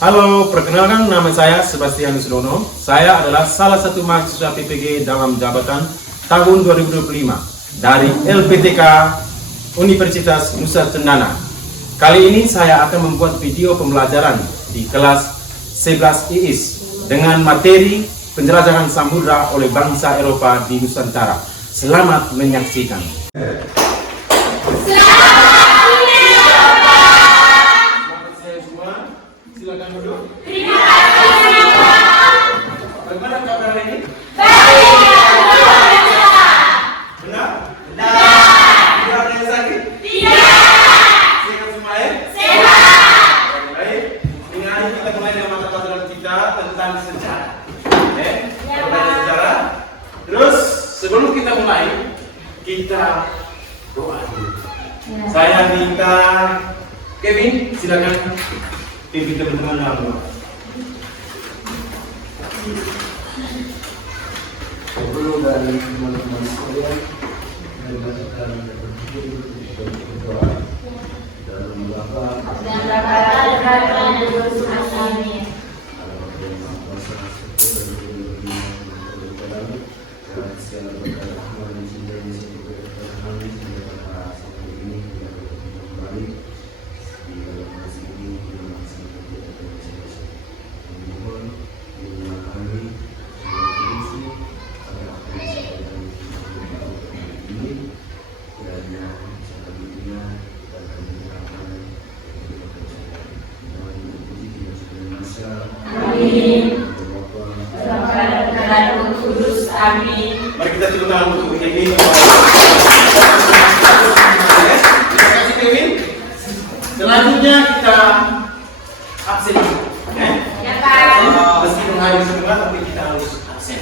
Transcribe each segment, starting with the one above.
Halo, perkenalkan nama saya Sebastianus Dono. Saya adalah salah satu mahasiswa PPG dalam jabatan tahun 2025 dari LPTK Universitas Nusa Tenggara. Kali ini saya akan membuat video pembelajaran di kelas 11 IIS dengan materi penjelajahan samudra oleh bangsa Eropa di Nusantara. Selamat menyaksikan. Silakan duduk. Terima kasih. Bagaimana kabar hari ini? Baik. Benar? Benar. Tidak ada yang sakit? Tidak. Sehat semua ya? Sehat. Baik. Ini hari kita mulai dengan mata pelajaran kita tentang sejarah. Ya, Belajar sejarah. Terus sebelum kita mulai, kita doa dulu. Saya minta Kevin, silakan. Pimpin teman-teman dalam doa. Sebelum dari teman-teman sekalian, saya bacakan berdoa dalam Bapa Dan Bapa dan Yesus Amin. Amin. Mari kita tepuk tangan untuk ini. Terima kasih Kevin. Selanjutnya kita absen. Ya, Pak. Meskipun hari semua tapi kita harus absen.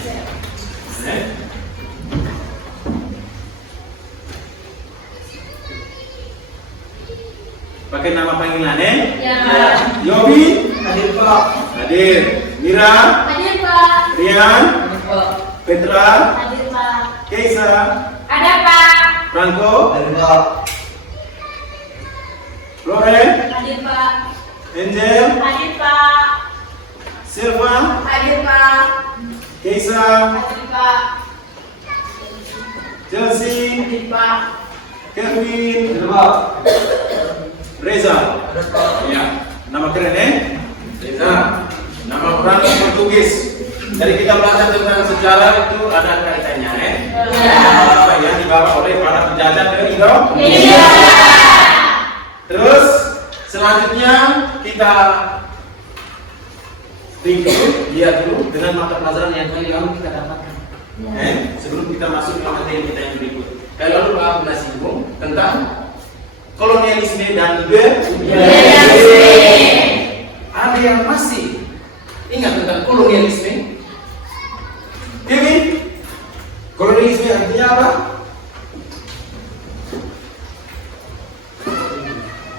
Pakai nama panggilan Ya, Pak. Yobi, hadir Pak. hadir. Mira, Hadir, Pak. Rian, Petra, Hadir, Pak. Keisa, Ada, Pak. Franco, Hadir Pak. Loren, Hadir, Pak. Angel, Hadir, Pak. Silva, Hadir, Pak. Keisa, Hadir, Pak. Chelsea, Hadir, Pak. Kevin, Hadir Pak. Reza. Ya, nama keren Reza. Nama orang Portugis. Dari kita belajar tentang sejarah itu ada kaitannya apa yang dibawa oleh para penjajah ke Indonesia. Iya. Terus selanjutnya kita review, lihat dulu dengan mata pelajaran yang kali lalu kita dapatkan. Sebelum kita masuk ke materi kita yang berikut. Kali lalu Pak pernah singgung tentang kolonialisme dan Kolonialisme. Ada yang masih ingat tentang kolonialisme? Kevin, kolonialisme artinya apa?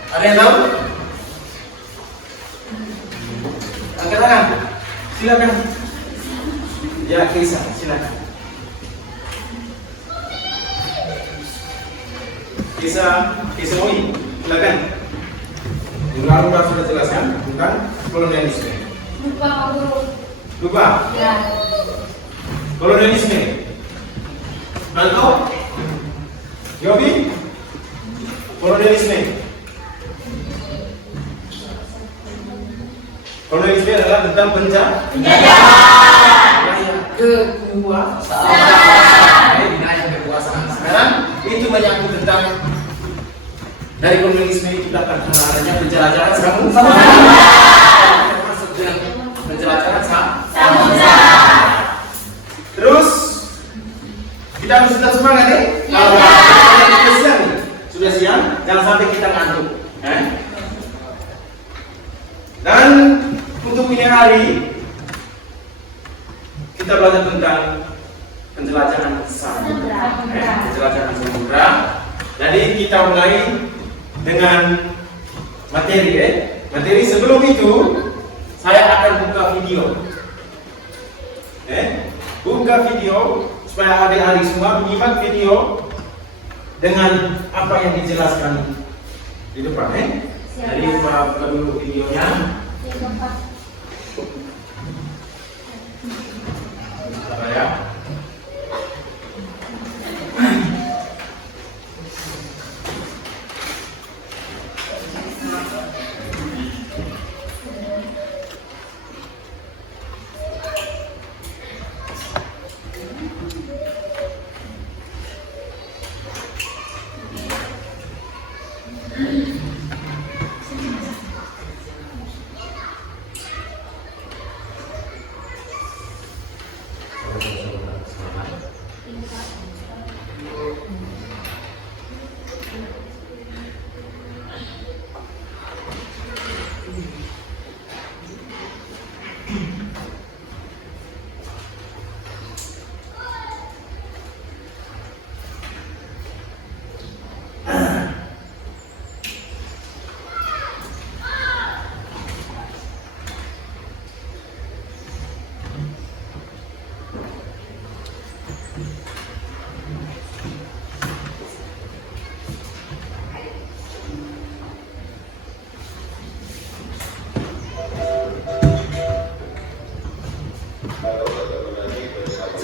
Ada yang tahu? Angkat tangan. Silakan. Ya, Keisa, silakan. Keisa Oi, silakan. Minggu lalu Pak sudah jelaskan tentang kolonialisme. Lupa, Pak Guru. Lupa? Ya. Kolonialisme. Franco? Yobi? Kolonialisme. Kolonialisme adalah tentang kekuasaan. Sekarang itu menyangkut tentang dari kolonialisme itu dapat adanya penjelajahan samudra. Masuk dengan penjelajahan samudra. Terus kita harus tetap semangat ya. Sudah siang, jangan sampai kita ngantuk. Dan untuk ini hari kita belajar tentang penjelajahan samudra. Penjelajahan samudra. Jadi kita mulai dengan materi Materi sebelum itu saya akan buka video. Buka video supaya adik-adik semua menyimak video dengan apa yang dijelaskan di depan. Jadi para buka dulu videonya.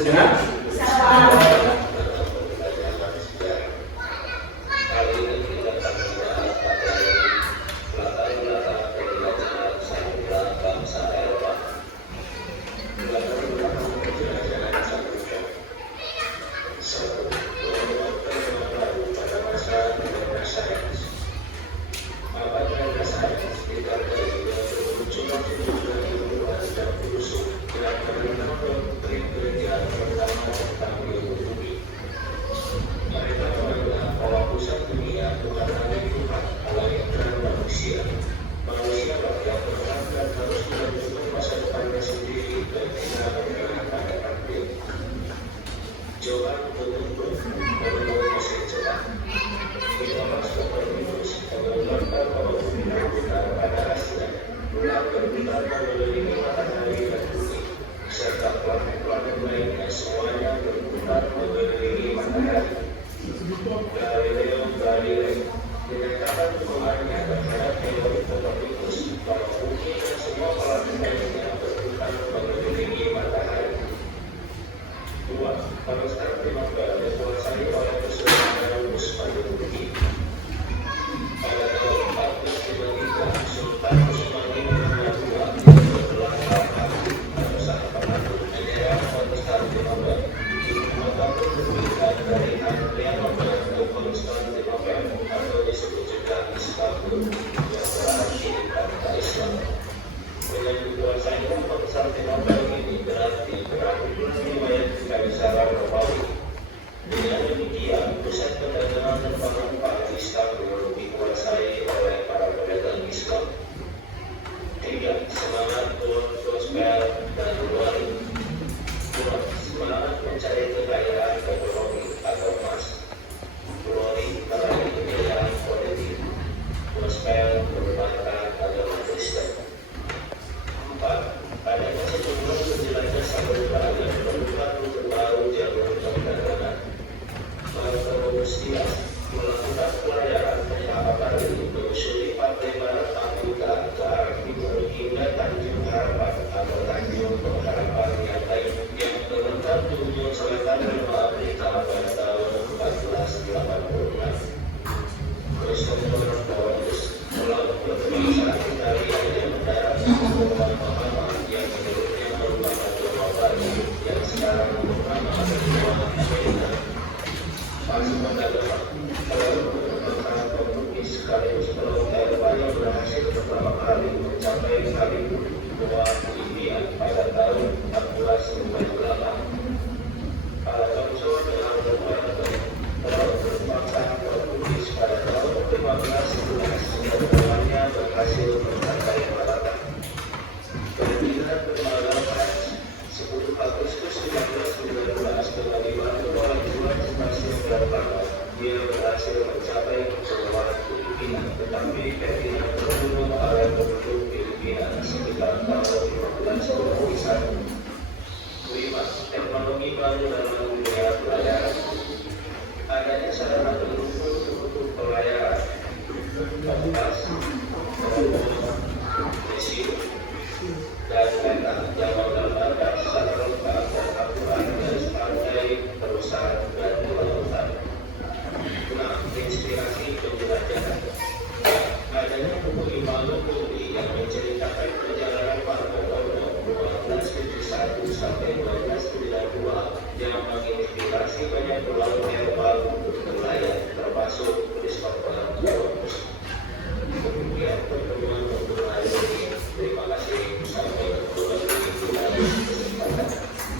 Sedengar?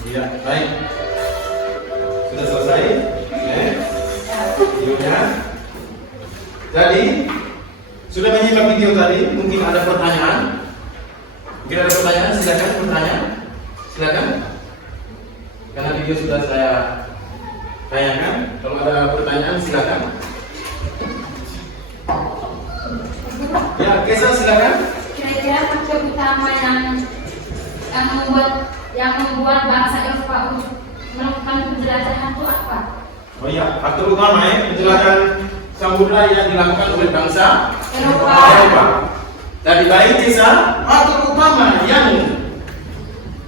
Ya, baik. Sudah selesai? Videonya. Jadi, sudah menyimak video tadi, mungkin ada pertanyaan? Mungkin ada pertanyaan, silakan bertanya. Silakan. Karena video sudah saya tayangkan. Kalau ada pertanyaan, silakan. Ya, Kesa silakan. Kira-kira faktor utama yang membuat bangsa Eropa untuk melakukan penjelajahan itu apa? Oh iya, faktor utama ya, penjelajahan samudra yang dilakukan oleh bangsa Eropa. Tadi baik Kesa, faktor utama yang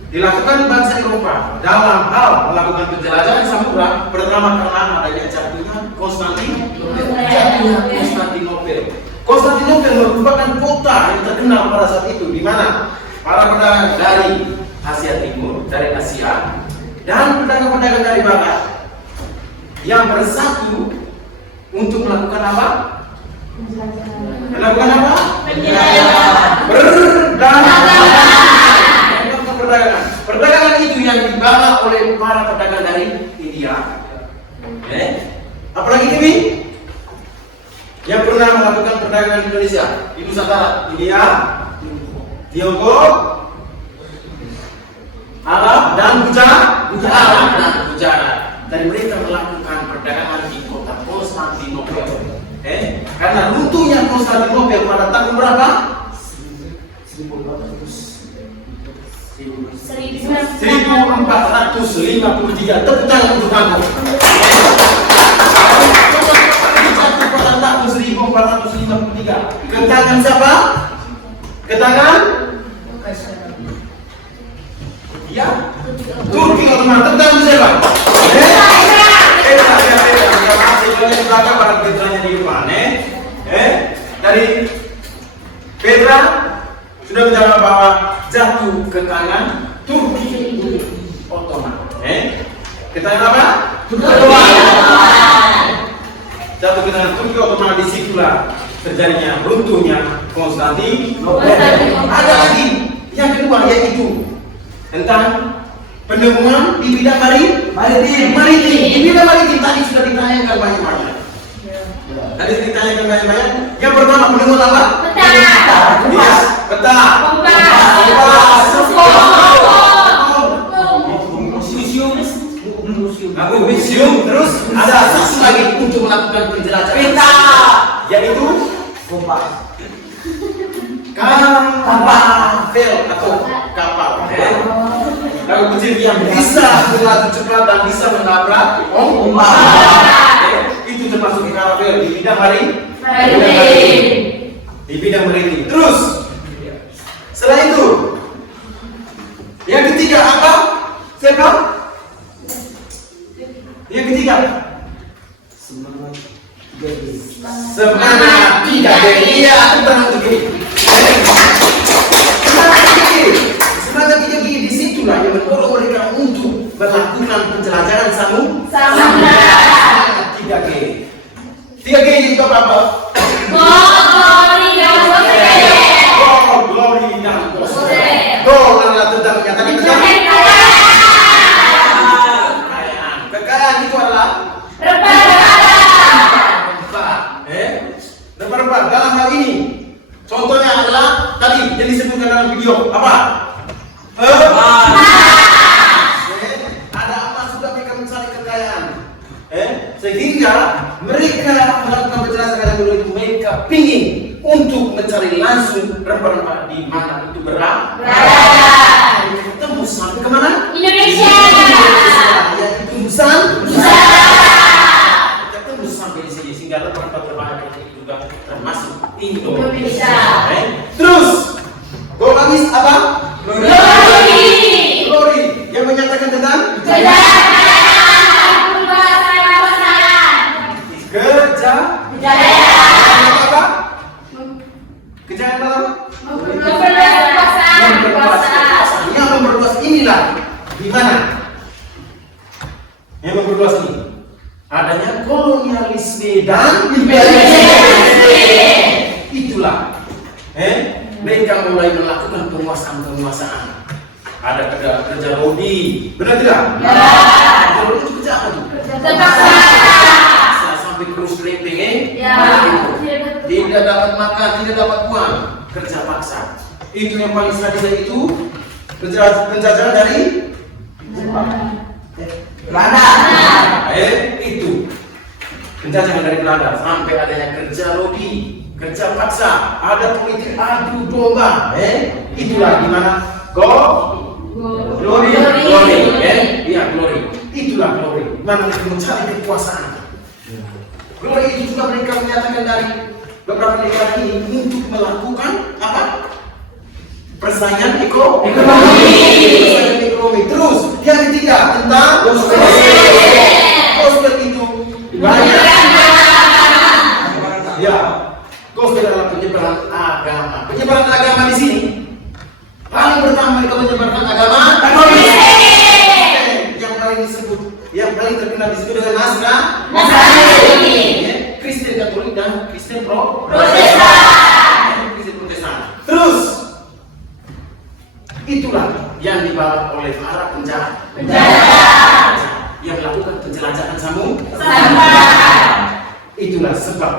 dilakukan bangsa Eropa dalam hal melakukan penjelajahan samudra pertama karena adanya jatuhnya Konstantinopel. Konstantinopel merupakan kota yang terkenal pada saat itu, di mana para pedagang dari Asia Timur, dari Asia, dan pedagang-pedagang dari Barat yang bersatu untuk melakukan apa? Melakukan apa? Perdagangan. Perdagangan itu yang dibawa oleh para pedagang dari India. Apalagi ini yang pernah melakukan perdagangan di Indonesia, di Nusantara, India, Tiongkok, Arab dan Gujarat. Dan mereka melakukan perdagangan di kota Konstantinopel. Karena runtuhnya Konstantinopel pada tahun berapa? 1453. Tepuk tangan untuk kamu. Jatuh pada tahun 1453. Ke tangan siapa? Ke tangan? Ya, Turki Ottoman. Tepuk tangan siapa? Dari Petra sudah bicara bahwa jatuh ke tangan Turki Ottoman. Ke tangan apa? Jatuh ke tangan Turki Ottoman, disitulah terjadinya runtuhnya Konstantinopel. Ada lagi yang kedua, yaitu tentang penemuan di bidang maritim. Di bidang maritim tadi sudah ditanyakan banyak-banyak. Tadi ditanyakan banyak-banyak. Yang pertama penemuan apa? Peta. Museum. Terus ada satu lagi untuk melakukan penjelajahan. Peta. Yaitu kapal lagu kecil yang bisa berlaju cepat dan bisa menabrak ombak. Itu termasuk kapal di bidang maritim. Terus setelah itu yang ketiga apa? Siapa? Yang ketiga semangat 3G. Iya, tentang 3G. Semangat 3G disitulah yang mendorong mereka untuk melakukan penjelajahan samudra. 3G. 3G itu apa? Glory dan Gospel. Goal adalah tentang menyatakan kekayaan itu adalah rempah-rempah. Dalam hal ini contohnya adalah tadi yang disebutkan dalam video apa? Ada apa sudah mereka mencari kekayaan? Sehingga mereka melakukan penjelasan yang dulu itu mereka pingin untuk mencari langsung rempah-rempah di mana itu berada. Tembus sampai kemana? Indonesia. Yaitu Nusantara. Kita tembus sampai di sini sehingga rempah-rempah terbanyak itu juga termasuk Indonesia. Terus Goramis apa? Glory yang menyatakan tentang kejayaan apa? Yang memperluas inilah di mana? Yang memperluas ini adanya kolonialisme dan imperialisme. Itulah mereka mulai melakukan penguasaan. Ada kerja lobby, benar tidak? Kerja lobby itu kerja apa tuh? Sampai terus raping, tidak dapat makan, tidak dapat uang, kerja paksa. Itu yang paling sadis itu penjajahan dari Belanda. Itu penjajahan dari Belanda sampai adanya kerja lobby, kerja paksa, ada politik adu domba. Itulah dimana glory. Iya, glory. Itulah glory. Mana mereka mencari kekuasaan. Glory itu juga mereka menyatakan dari beberapa negara ini untuk melakukan apa? Persaingan ekonomi. tentang gospel. Gospel itu banyak. Ya, gospel adalah penyebaran agama. Penyebaran agama di sini paling pertama itu menyebarkan agama Katolik. Yang paling disebut, yang paling terkenal disebut dengan Nasrani. Kristen Katolik dan Kristen Protestan. Kristen Protestan. Terus itulah yang dibawa oleh para penjajah yang melakukan penjelajahan samudra. Itulah sebab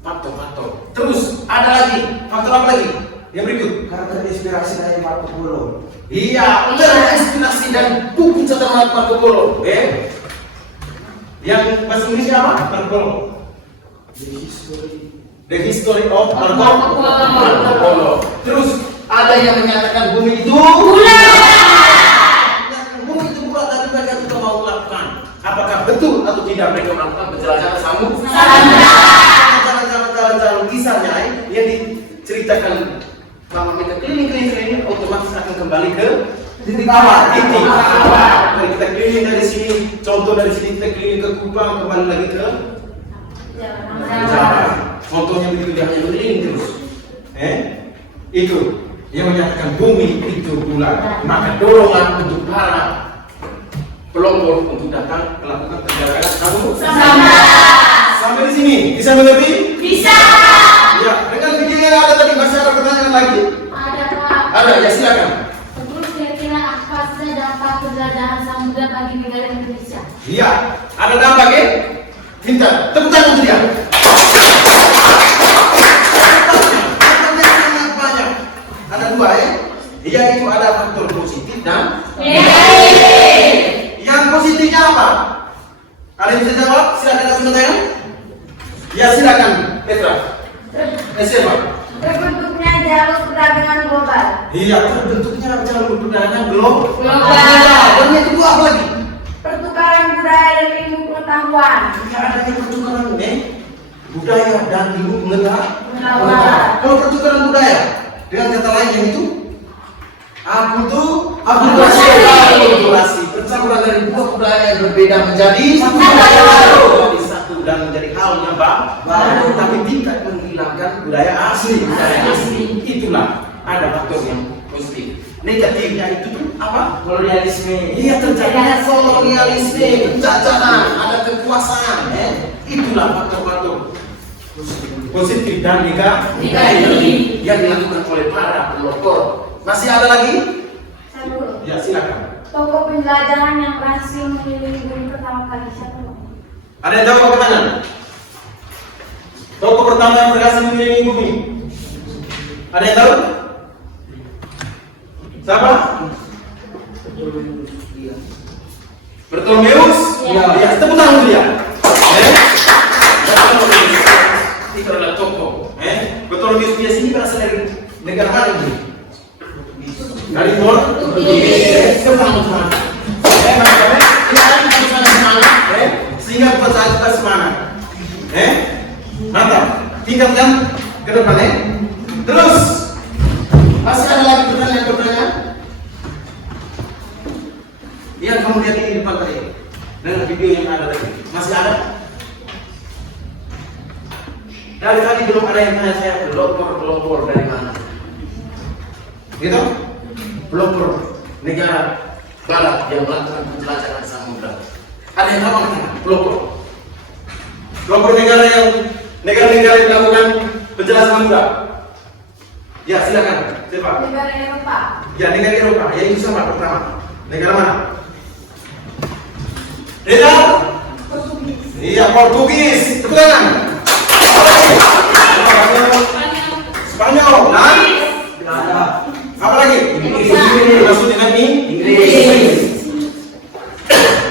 faktor-faktor. Terus ada lagi faktor apa lagi? Yang berikut, Karena terinspirasi dari Marco Polo. iya, terinspirasi dari buku catatan Marco Polo. Yang bahasa Indonesia apa? Marco Polo. The History of Marco Polo. Terus ada yang menyatakan bumi itu bulat. Bumi itu bulat, tapi mereka juga mau melakukan. Apakah betul atau tidak mereka melakukan penjelajahan samudra? Jalan-jalan kisahnya yang diceritakan selama mereka keliling, otomatis akan kembali ke titik awal. Kalau kita keliling dari sini, contoh dari sini kita keliling ke Kupang, kembali lagi ke Jawa. Contohnya begitu, dia hanya keliling terus. Itu yang menyatakan bumi itu bulat. Maka dorongan untuk para pelopor untuk datang melakukan penjelajahan samudra. Sampai di sini bisa mengerti? Bisa. Ya, dengan video yang ada tadi masih ada pertanyaan lagi? Ada Pak. Ada, ya silakan. Terus kira-kira apa saja dampak penjelajahan samudra bagi negara Indonesia? Iya, ada dampak ya? Pintar, tepuk tangan untuk dia. Dampaknya sangat banyak. Ada dua ya. Yaitu ada faktor positif dan negatif. Yang positifnya apa? Ada yang bisa jawab? Silakan langsung bertanya. Ya silakan, Petra. Siapa? Terbentuknya jalur perdagangan global. Iya, terbentuknya jalur perdagangan global. Global. Dan yang kedua apa lagi? Pertukaran budaya dan ilmu pengetahuan. Ya adanya pertukaran budaya dan ilmu Pengetahuan. Kalau pertukaran budaya, dengan kata lain yang itu, akulturasi. Percampuran dari dua budaya yang berbeda menjadi satu dan menjadi hal yang baru, tapi tidak menghilangkan budaya asli. Itulah ada faktor yang positif. Negatifnya itu apa? Kolonialisme. Iya, terjadinya kolonialisme, penjajahan, ada kekuasaan. Itulah faktor-faktor positif dan negatif yang dilakukan oleh para pelopor. Masih ada lagi? Satu. Ya, silakan. Tokoh penjelajahan yang berhasil mengelilingi bumi pertama kali siapa? Ada yang tahu apa pertanyaan? Tokoh pertama yang berhasil mengelilingi bumi. Ada yang tahu? Siapa? Bartolomeus? Ya. Ya, tepuk tangan dia. Itu adalah tokoh. Bartolomeus dia sini berasal dari negara mana ini? Dari Portugis. Tepuk tangan. Sehingga buat saat kita semangat. Mantap. Tingkatkan ke depan Terus masih ada lagi pertanyaan? Yang kamu lihat ini di depan tadi dengan video yang ada tadi masih ada? Dari tadi belum ada yang tanya saya pelopor dari mana? Gitu? Pelopor negara barat yang melakukan penjelajahan samudra. Ada yang tahu nggak? Pelopor negara yang melakukan penjelajahan samudra. Ya silakan. Siapa? Negara Eropa. Ya negara Eropa. Ya itu sama pertama. Negara mana? Negara? Portugis. Iya Portugis. Tepuk tangan. Spanyol. Nah? Apa lagi? Inggris. Maksud dengan Inggris.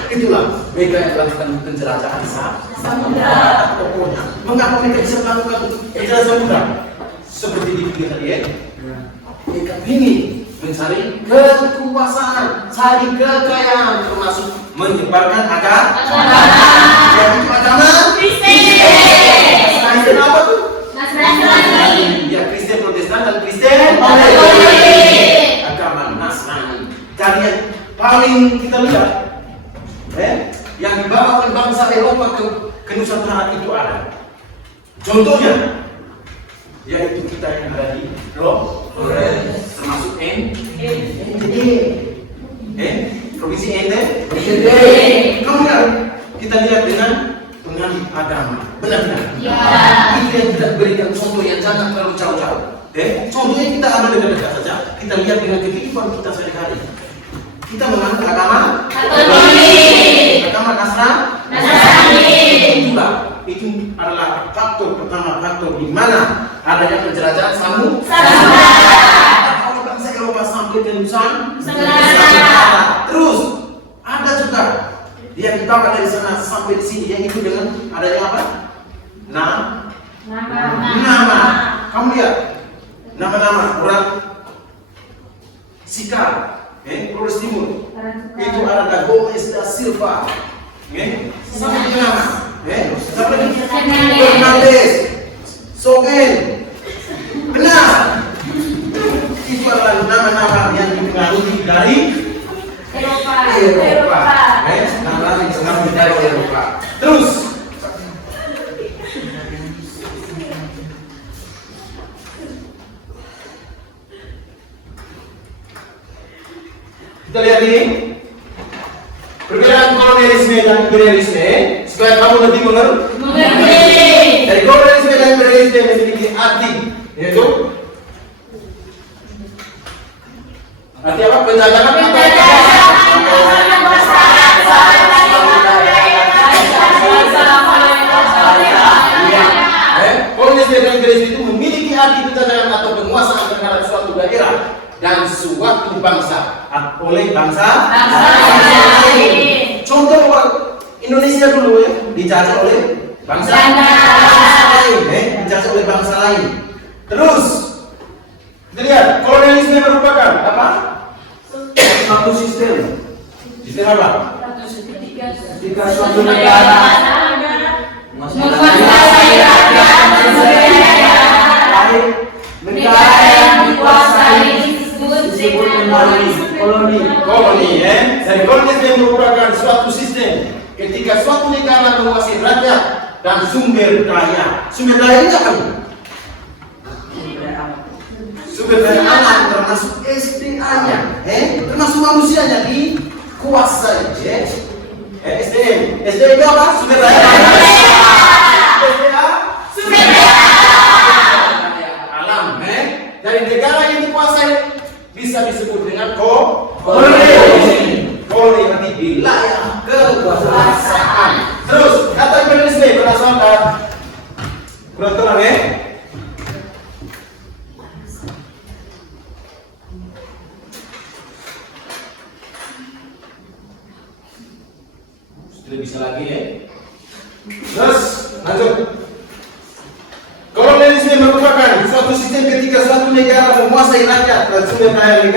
Itulah mereka yang melakukan penjelajahan Samudra. Pokoknya, mengapa mereka bisa melakukan penjelajahan samudra? Seperti di video tadi mereka ingin mencari kekuasaan, cari kekayaan, termasuk menyebarkan agama. Yang itu agama Kristen. Kristen apa tuh? Nasrani. Ya Kristen Protestan dan Kristen Katolik. agama Nasrani. Jadi yang paling kita lihat yang dibawa oleh bangsa Eropa ke Nusantara itu ada. Contohnya, yaitu kita yang ada di termasuk provinsi NTT. Kemudian kita lihat dengan pengalih agama, benar-benar. Itu yang tidak berikan contoh yang jangan terlalu jauh-jauh. Contohnya kita ambil dekat-dekat saja. Kita lihat dengan kehidupan kita sehari-hari. Kita menganut agama Katolik, agama Nasrani. Itu adalah faktor pertama, faktor di mana adanya penjelajahan kalau bangsa Eropa sampai ke Nusantara. Terus ada juga yang dibawa dari sana sampai di sini, yang itu dengan adanya apa? Nama. Kamu lihat nama-nama orang Sikar, Flores Timur. Itu ada Gomes da Silva, sampai di nama, sampai di Fernandes, Sogen. Benar. Itu adalah nama-nama yang dipengaruhi dari Eropa. Nama yang dipengaruhi dari Eropa. Terus kita lihat ini perbedaan kolonialisme dan imperialisme supaya kamu lebih mengerti. Dari kolonialisme dan imperialisme memiliki arti, yaitu arti apa? Penjajahan kolonialisme dan imperialisme itu memiliki arti penjajahan atau penguasaan terhadap suatu daerah dan suatu bangsa oleh bangsa lain. Contoh Indonesia dulu dijajah oleh bangsa lain, dijajah oleh bangsa lain. Terus kita lihat kolonialisme merupakan apa? Satu sistem. Sistem apa? Ketika suatu negara menguasai rakyat negara yang dikuasai disebut koloni. Jadi kolonialisme merupakan suatu sistem ketika suatu negara menguasai rakyat dan sumber daya. Sumber daya ini apa? Sumber daya alam termasuk SDA-nya, termasuk manusianya dikuasai. SDM itu apa? Sumber daya SDA, sumber daya alam. Dari negara yang dikuasai bisa disebut dengan koloni. Koloni berarti wilayah kekuasaan. Terus kata imperialisme berasal dari kurang terang sudah bisa lagi Terus lanjut. Kolonialisme merupakan suatu sistem ketika suatu negara menguasai rakyat dan sumber daya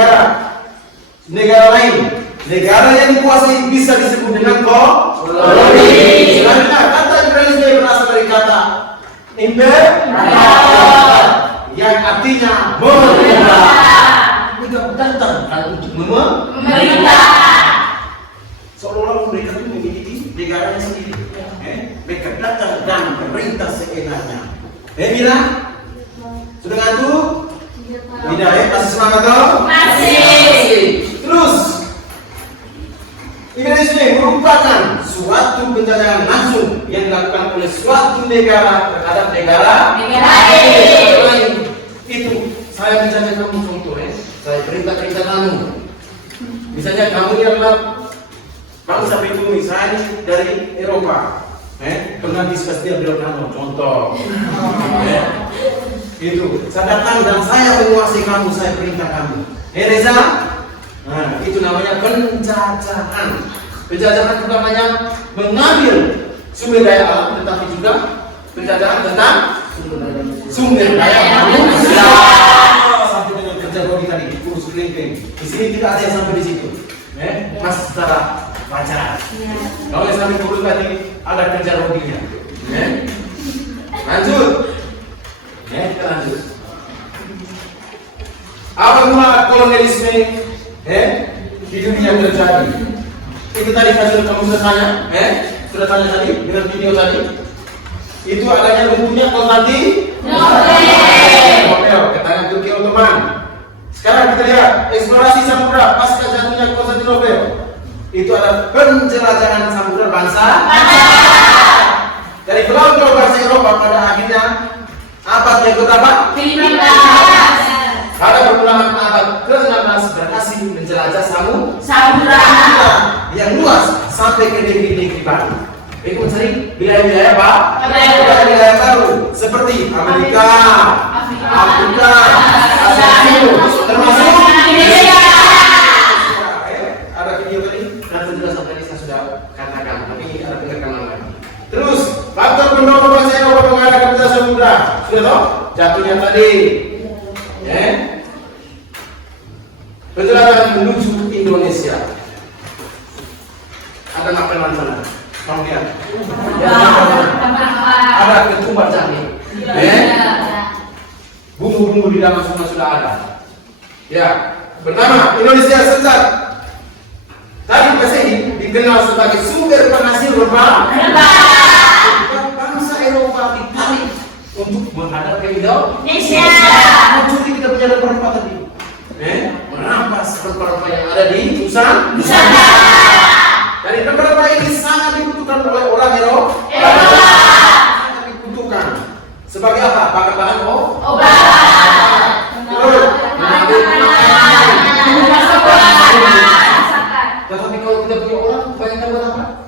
negara lain. Negara yang dikuasai bisa disebut dengan koloni. Selanjutnya kata imperialisme berasal dari kata imper yang artinya memerintah. Tidak datang untuk memerintah. Seolah-olah mereka itu memiliki negaranya sendiri. Mereka datang dan memerintah seenaknya. Mira, sudah ngantuk? Tidak masih semangat toh? Masih. Terus, imperialisme merupakan suatu penjajahan langsung yang dilakukan oleh suatu negara terhadap negara lain. Itu saya menjadi kamu contoh saya perintah kamu. Misalnya kamu ini adalah bangsa pribumi, saya dari Eropa. Pernah di Sebastian Belgrano contoh. Itu saya datang dan saya menguasai kamu, saya perintah kamu. Reza, itu namanya penjajahan. Penjajahan itu namanya mengambil sumber daya alam, tetapi juga penjajahan tentang sumber daya manusia. Sampai dengan kerja bodi tadi di kursus kelingking. Di sini tidak ada yang sampai di situ. Mas secara wajar. Kalau yang sampai kursus tadi ada kerja bodinya. Lanjut. Kita lanjut. Apa mula kolonialisme di dunia terjadi? itu tadi kamu sudah tanya, sudah tanya tadi dengan video tadi. Itu adanya runtuhnya Konstantinopel, ketangan Turki Ottoman. Sekarang kita lihat eksplorasi samudra pasca jatuhnya Konstantinopel. Itu ada penjelajahan samudra bangsa. Dari pulau-pulau bangsa Eropa pada akhirnya abad yang keberapa? 15. Pada permulaan abad ke-16 berhasil menjelajah Samudra yang luas sampai ke negeri-negeri baru. Itu mencari wilayah-wilayah apa? Wilayah baru seperti Amerika, Afrika, Asia Timur, termasuk Indonesia. Ada video tadi dan penjelasan tadi saya sudah katakan, tapi ini ada pengertian lagi. Terus faktor pendorong bangsa Eropa mengadakan pecah samudra, sudah tahu? Jatuhnya tadi, perjalanan menuju Indonesia. Ada ngapain sana? Kamu lihat. Ada ketumbar canggih. Bumbu-bumbu di dalam semua sudah ada. Ya, pertama Indonesia sejak tadi Masehi dikenal sebagai sumber penghasil rempah. Bangsa Eropa ditarik untuk menghadap ke Indonesia. Mencuri kita punya rempah tadi. Merampas rempah-rempah yang ada di Nusantara. Dari rempah-rempah ini sangat dibutuhkan oleh orang Eropa. Sangat dibutuhkan. Sebagai apa? Bahan-bahan obat. Tetapi kalau kita punya orang, kebanyakan buat apa?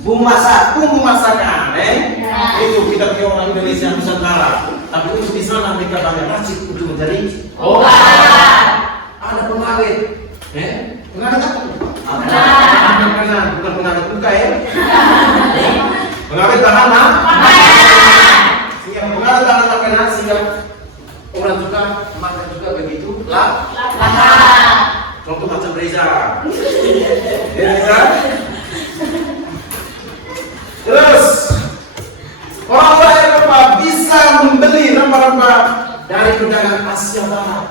Bumbu masakan, Itu kita punya orang Indonesia Nusantara. Tapi untuk di sana mereka banyak racik untuk menjadi obat. Ada pengawet, pengawet apa? Bukan pengawet buka pengawet bahan sehingga pengawet bahan makanan sehingga orang suka makan juga begitu contoh macam Reza. Terus orang-orang Eropa bisa membeli rempah-rempah dari pedagang Asia Barat.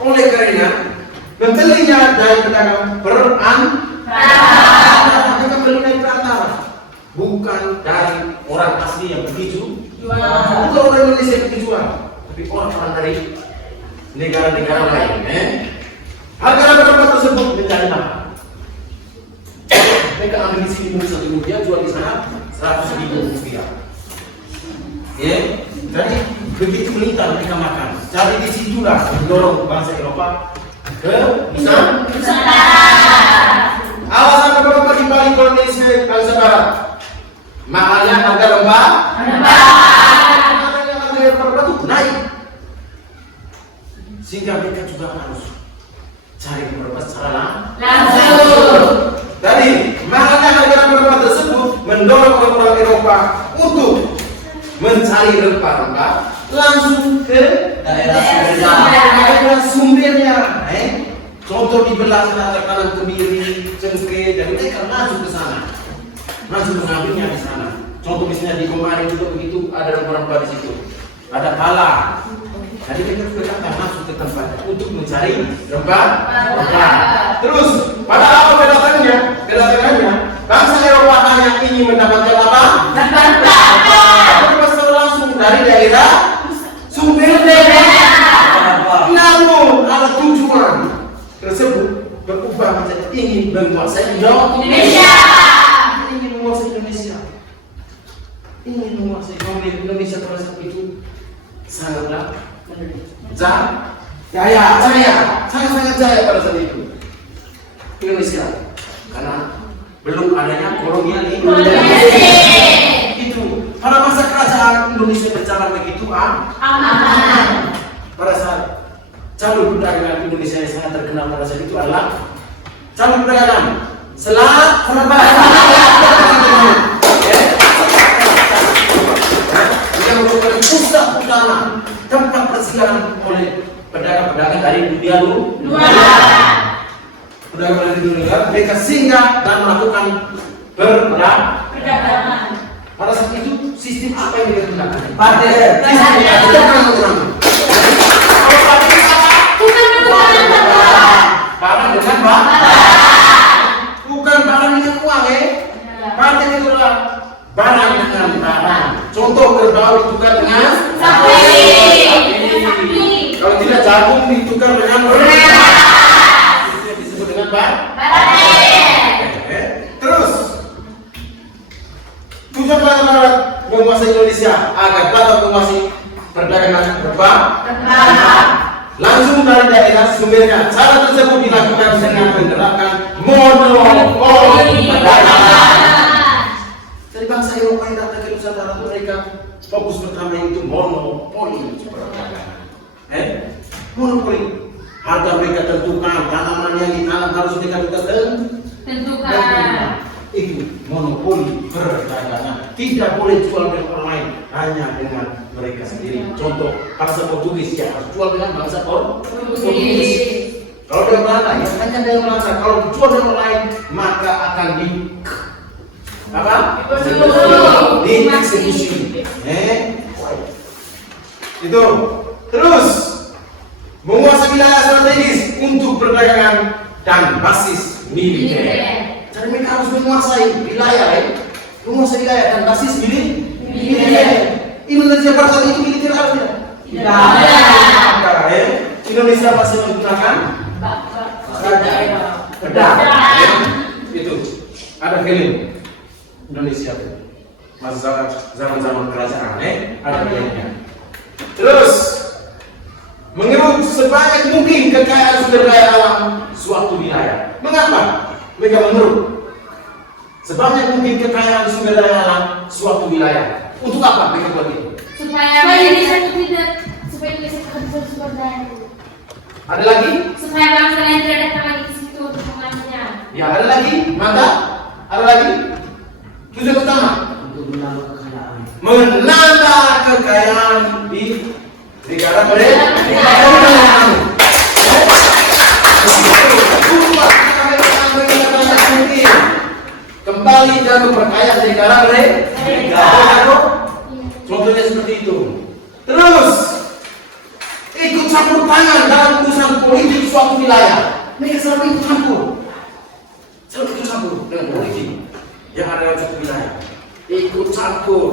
Oleh karena membelinya dari pedagang perantara, mereka beli dari perantara, bukan dari orang asli yang pergi bukan orang Indonesia yang pergi jual, tapi orang dari negara-negara lain. Harga rempah tersebut menjadi mahal. Mereka ambil di sini Rp1.000, jual di sana Rp100.000. Jadi begitu melihat mereka makan. Jadi di situlah mendorong bangsa Eropa ke Nusantara. Alasan beberapa di balik kolonisasi bangsa Barat, mahalnya harga rempah. Harga rempah itu naik, sehingga mereka juga harus cari rempah secara langsung. Tadi mahalnya harga rempah tersebut mendorong orang-orang Eropa untuk mencari rempah-rempah langsung ke daerah sumbernya. Contoh di belah selatan kanan Kemiri, Cengkeh, dan mereka masuk ke sana, masuk mengambilnya di sana. Contoh misalnya di Kemarin juga begitu, ada rempah-rempah di situ, ada pala. Jadi mereka juga akan masuk ke tempat untuk mencari rempah. Terus pada apa kedatangannya? Bangsa Eropa hanya ingin mendapatkan apa? Rempah langsung dari daerah sumbernya. Namun ada tujuan tersebut berubah menjadi ingin menguasai Indonesia. Ingin menguasai Indonesia. Ingin menguasai Indonesia pada saat itu sangatlah jaya pada saat itu Indonesia, karena belum adanya kolonialisme. Itu pada masa kerajaan Indonesia berjalan begitu aman. Pada saat jalur perdagangan Indonesia yang sangat terkenal pada saat itu adalah jalur perdagangan Selat yang merupakan pusat utama tempat persinggahan oleh pedagang-pedagang dari dunia luar. Pedagang dari dunia luar mereka singgah dan melakukan perdagangan. Pada saat itu sistem apa yang digunakan? Barang dengan dengan merdeka. Itu yang disebut dengan terus tujuan Angkatan Darat menguasai Indonesia agar dapat menguasai perdagangan berkembang. Langsung dari daerah sumbernya. Cara tersebut dilakukan dengan menerapkan monopoli perdagangan. Dari bangsa Eropa yang datang ke Nusantara mereka fokus pertama itu monopoli perdagangan. Monopoli. Harga mereka tentukan, tanaman yang ditanam harus mereka tentukan. Itu monopoli perdagangan. Tidak boleh jual dengan orang lain, hanya dengan mereka sendiri. Contoh, bangsa Portugis ya harus jual dengan bangsa Portugis. Kalau dia Belanda ya hanya dengan Belanda. Kalau dijual dengan orang lain maka akan dieksekusi. Itu. Terus menguasai wilayah strategis untuk perdagangan dan basis militer. Jadi mereka harus menguasai wilayah, menguasai wilayah dan basis militer. Indonesia pada saat itu militer ada tidak? Tidak. Indonesia masih menggunakan pedang. Itu ada film Indonesia masa zaman kerajaan, ada filmnya. Terus mengeruk sebanyak mungkin kekayaan sumber daya alam suatu wilayah. Mengapa mereka mengeruk sebanyak mungkin kekayaan sumber daya alam suatu wilayah? Untuk apa mereka buat itu? Supaya Indonesia kehabisan sumber daya. Ada lagi? Supaya bangsa lain tidak datang lagi ke situ untuk mengambilnya. Ya, ada lagi? Maka ada lagi? Tujuan pertama Untuk menambah kekayaan. menambah kekayaan di negara mereka. Kembali dan memperkaya negara mereka. Contohnya seperti itu. Terus ikut campur tangan dalam urusan politik suatu wilayah. Mereka selalu ikut campur. Selalu ikut campur dengan politik yang ada dalam suatu wilayah. Ikut campur.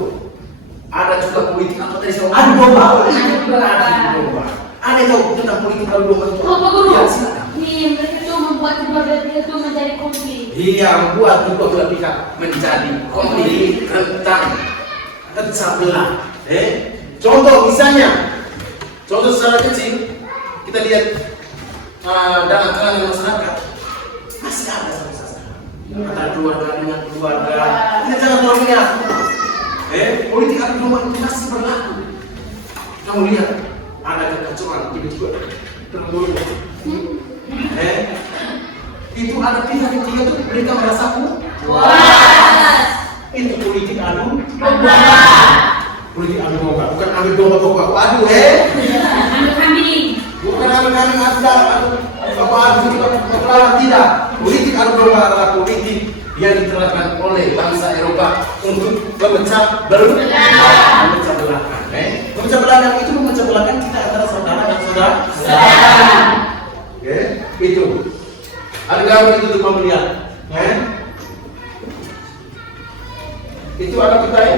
Ada juga politik apa tadi saya adu domba. Ada tahu tentang politik adu domba itu? Oh, Pak Guru. Ya, silakan. Nih, mereka itu membuat kedua belah pihak itu menjadi konflik. Iya, membuat kedua belah pihak menjadi konflik tentang pecah belah. Contoh misalnya, contoh secara kecil kita lihat dalam kalangan masyarakat masih ada sama-sama antara keluarga dengan keluarga. Kita jangan terlalu menyerah. Politik adu domba itu masih berlaku. Kamu lihat ada kekacauan tiba-tiba terlalu. Itu ada pihak ketiga itu mereka merasa puas. Itu politik adu domba. Politik adu domba, bukan adu domba. Waduh, Adu kambing. bukan adu kambing, adu tidak. Politik adu domba adalah politik yang diterapkan oleh bangsa Eropa untuk memecah belah. Memecah belah itu memecah belahkan kita antara saudara dan saudara. Itu. Ada gambar itu tuh melihat. Itu ada kita ya.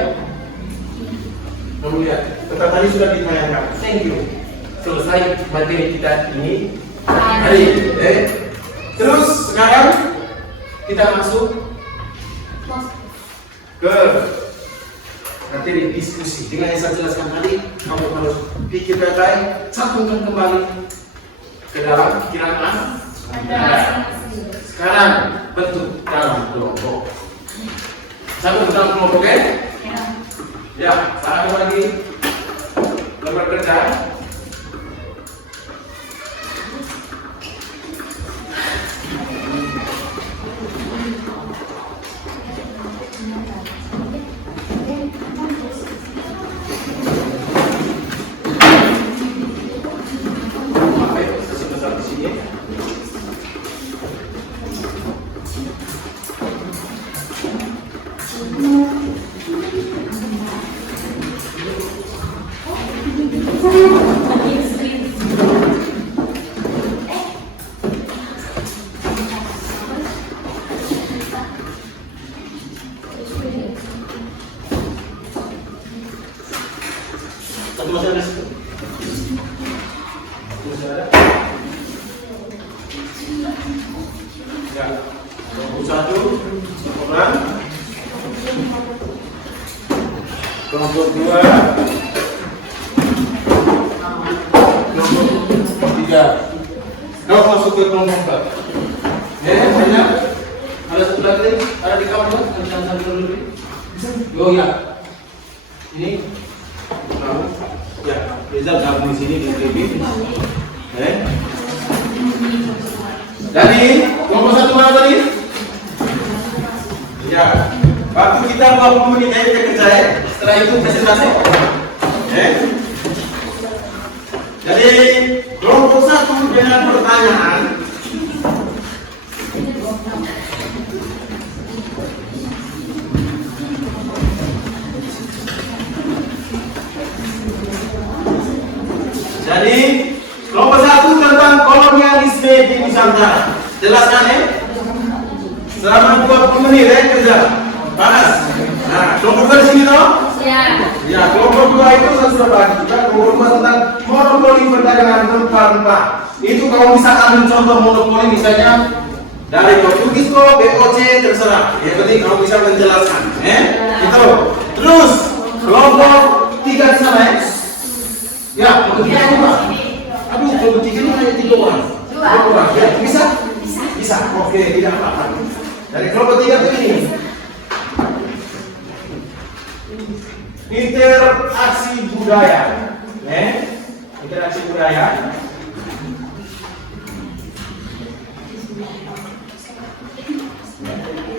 Kamu lihat. Tetapi tadi sudah ditayangkan. Thank you. Selesai materi kita ini hari ini. Terus sekarang kita masuk ke materi diskusi. Dengan yang saya jelaskan tadi, kamu harus pikir baik-baik, cantumkan kembali ke dalam pikiran Anda. Sekarang bentuk dalam kelompok. Satu dalam kelompok, Ya, satu lagi lembar kerja. Satu masih ada situ. Masih ada. satu orang, kelompok dua, kelompok tiga. Kau masuk ke kelompok empat. Banyak. Ada satu lagi, ada di kamar, ada satu lagi. Oh ya, ini kamu, ya, Rizal gabung di sini di TV. Jadi kelompok satu mana tadi? Ya, waktu kita 20 menit aja kita kerja ya. Setelah itu presentasi. Jadi kelompok satu dengan pertanyaan. Jadi kelompok satu tentang kolonialisme di Nusantara. Jelaskan ya? Selama 20 menit ya kerja. Panas. Nah, kelompok dua di sini toh? Ya. Ya, kelompok dua itu saya sudah bahas juga. Kelompok dua tentang monopoli perdagangan rempah-rempah. Itu kalau bisa ambil contoh monopoli misalnya dari Portugis kok, BOC terserah. Yang penting kamu bisa menjelaskan. Itu. Terus kelompok tiga di sana ya? Ya, kelompok tiga apa? Aduh, kelompok tiga ini hanya 3 orang. 2 orang. Ya, bisa? Bisa. Oke, tidak apa-apa. Dari kelompok tiga itu ini. Interaksi budaya. Interaksi budaya.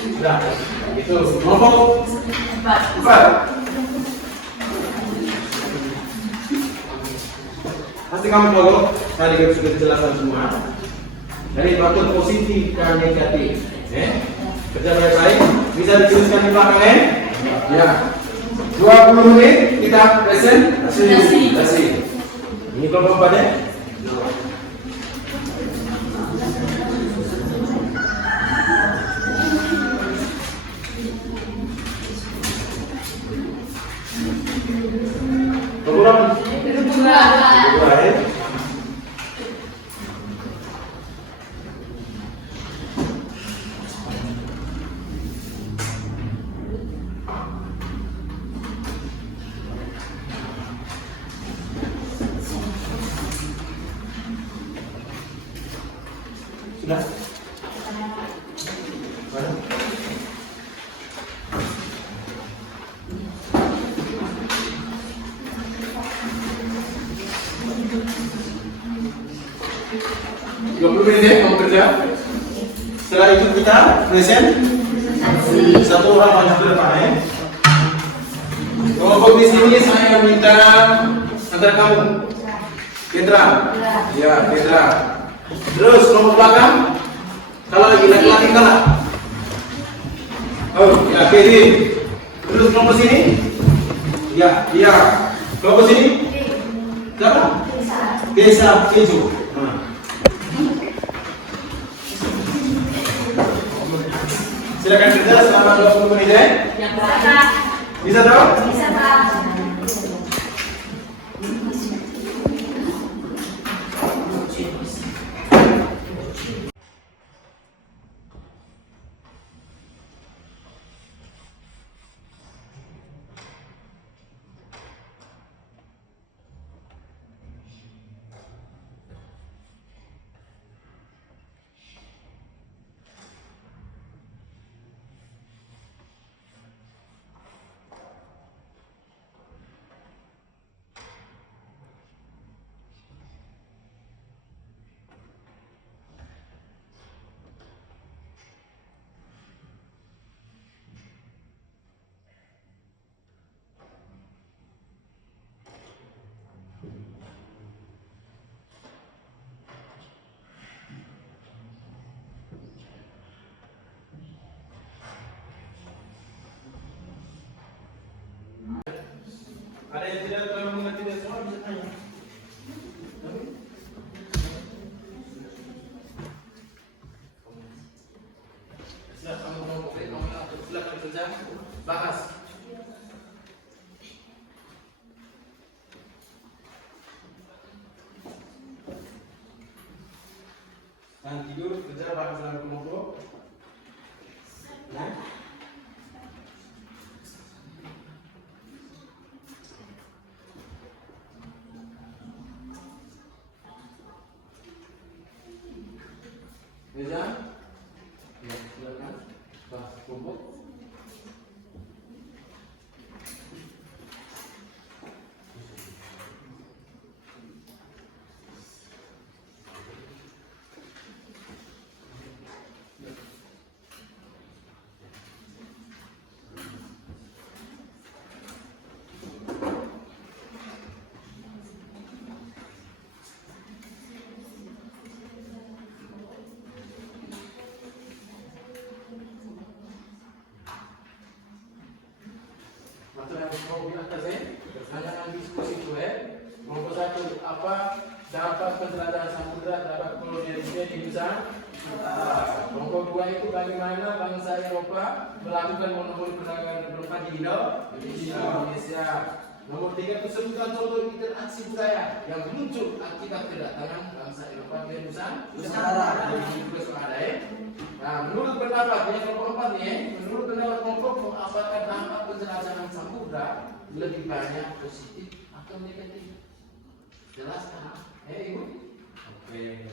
Sudah. Itu kelompok 4. Pasti kamu follow, tadi sudah dijelaskan semua. Dari faktor positif dan negatif. Kerja baik-baik, bisa dituliskan di belakang ya. 20 menit kita presentasi. Ini kelompok 4 ya. Kelompok kedua ya. Sudah? Mana? Menit kamu kerja. Setelah itu kita present. Satu orang maju ke depan ya. Kelompok di sini saya minta antara kamu. Petra. Ya, Petra. Terus kelompok belakang. Kalau lagi laki-laki kalah. Oh, ya Kevin. Terus kelompok sini. Ya, iya. Kelompok sini. Siapa? Desa Keju. Silakan kerja selama 20 menit ya. Yang Pak. Bisa toh? Bisa Pak. Ada yang tidak terlalu mengerti dan semua bisa tanya. Silakan kerja, bahas. Dan tidur kerja bahas dalam kelompok. Ya. Reza? Ya, silakan. Pak Pupuk. Maksud yang mau bilang ke saya, pertanyaan diskusi itu nomor satu, apa dampak penjelajah samudera terhadap kolonialisme di Nusantara? Nomor dua itu bagaimana bangsa Eropa melakukan monopoli perdagangan diploma di Indonesia. Nomor tiga itu sebutkan contoh interaksi budaya yang muncul akibat kedatangan bangsa Eropa ke Nusantara. Ini juga sudah ada Nah, menurut pendapat yang keempat menurut pendapat kelompok apakah dampak penjelajahan samudra lebih banyak positif atau negatif? Jelaskan, Ibu. Oke.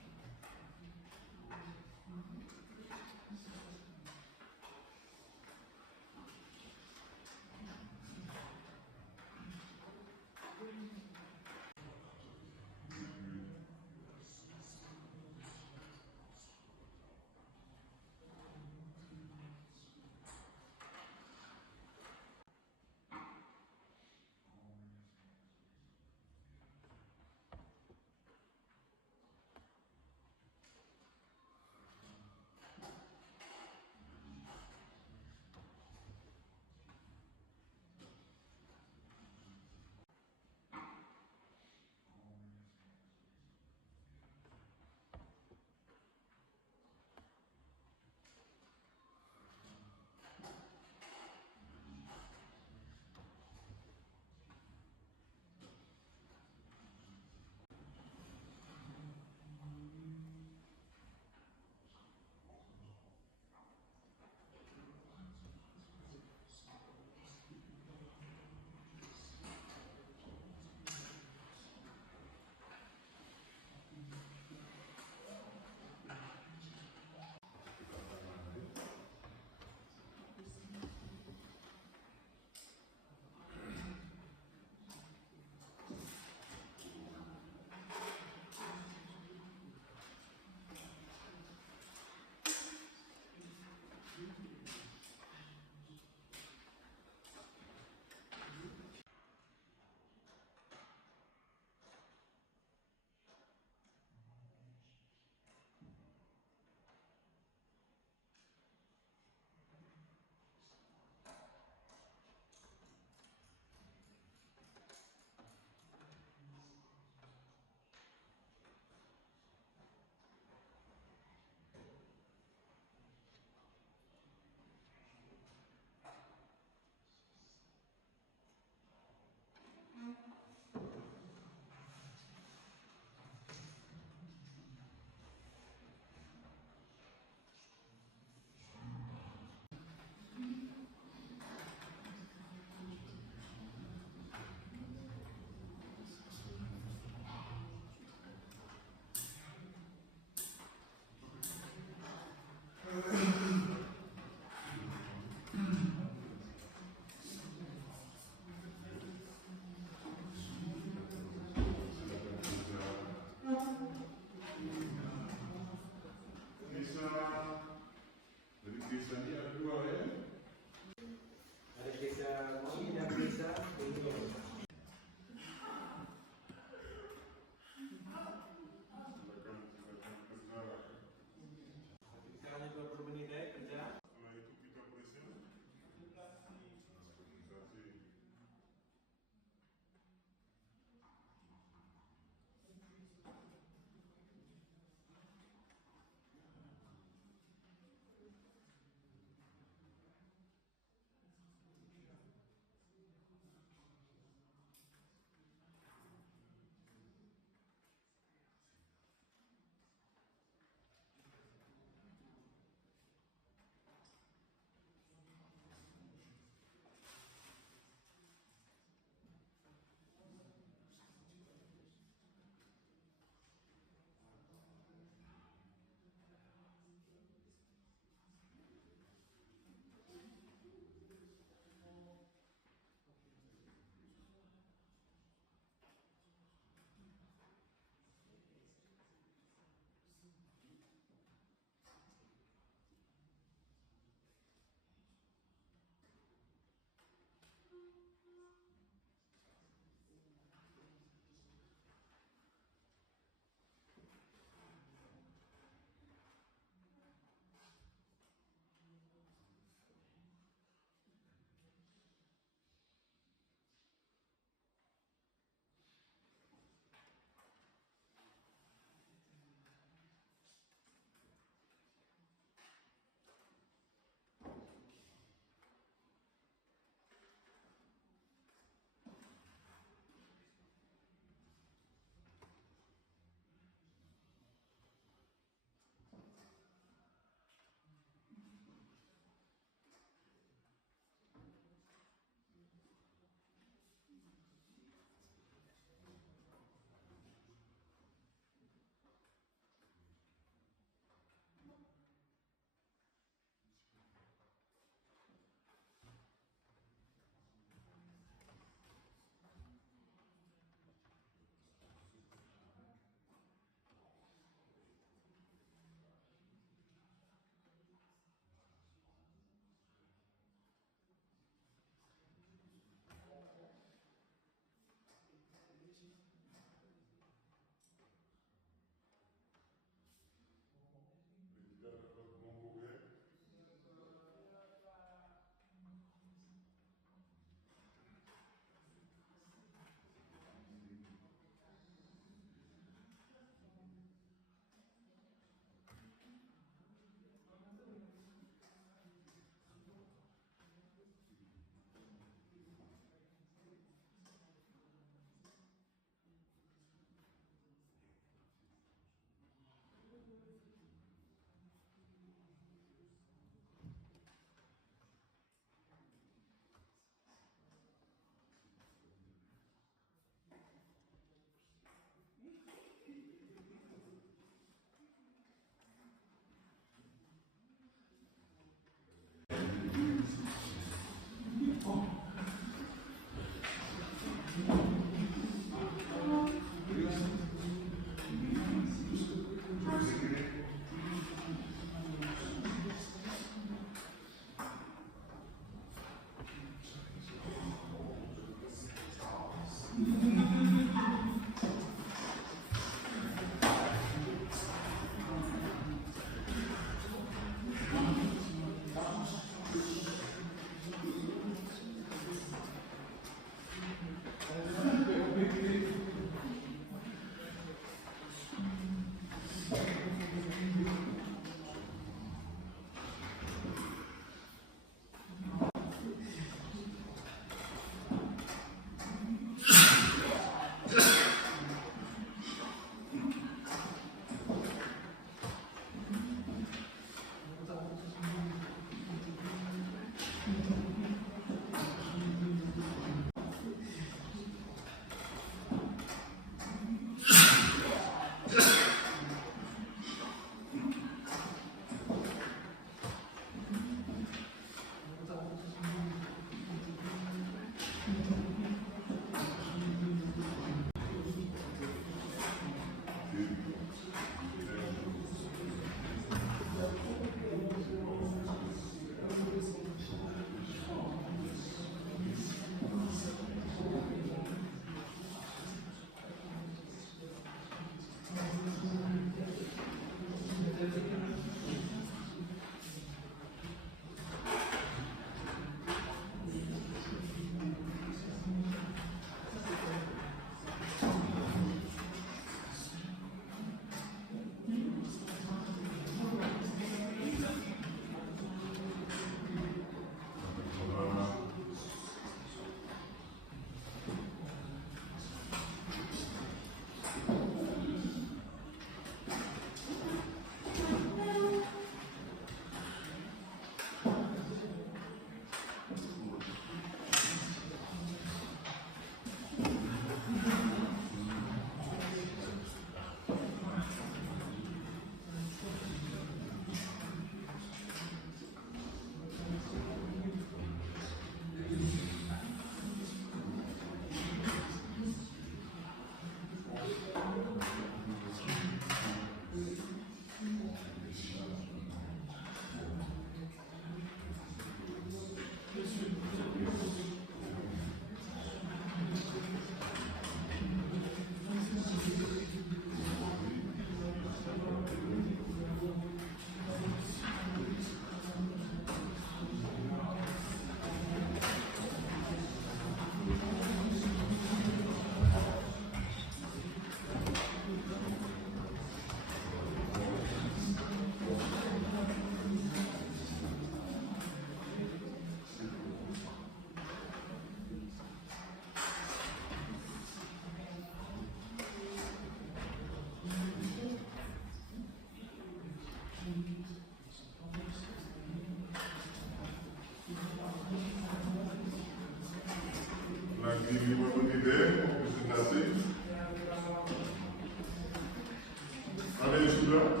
sudah?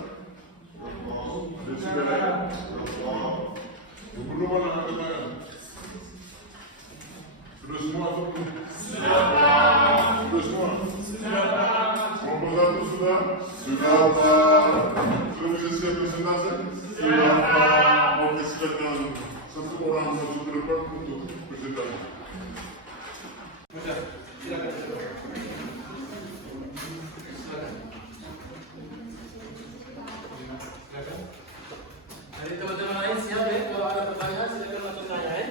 Sudah. Belum ada angkat tangan. Sudah semua atau belum? Sudah semua? Kelompok 1 sudah? Sudah bisa siap presentasi? Sudah. Oke, silakan satu orang masuk ke depan untuk presentasi. Dari teman-teman lain siap ya? Kalau ada pertanyaan silakan langsung tanya ya.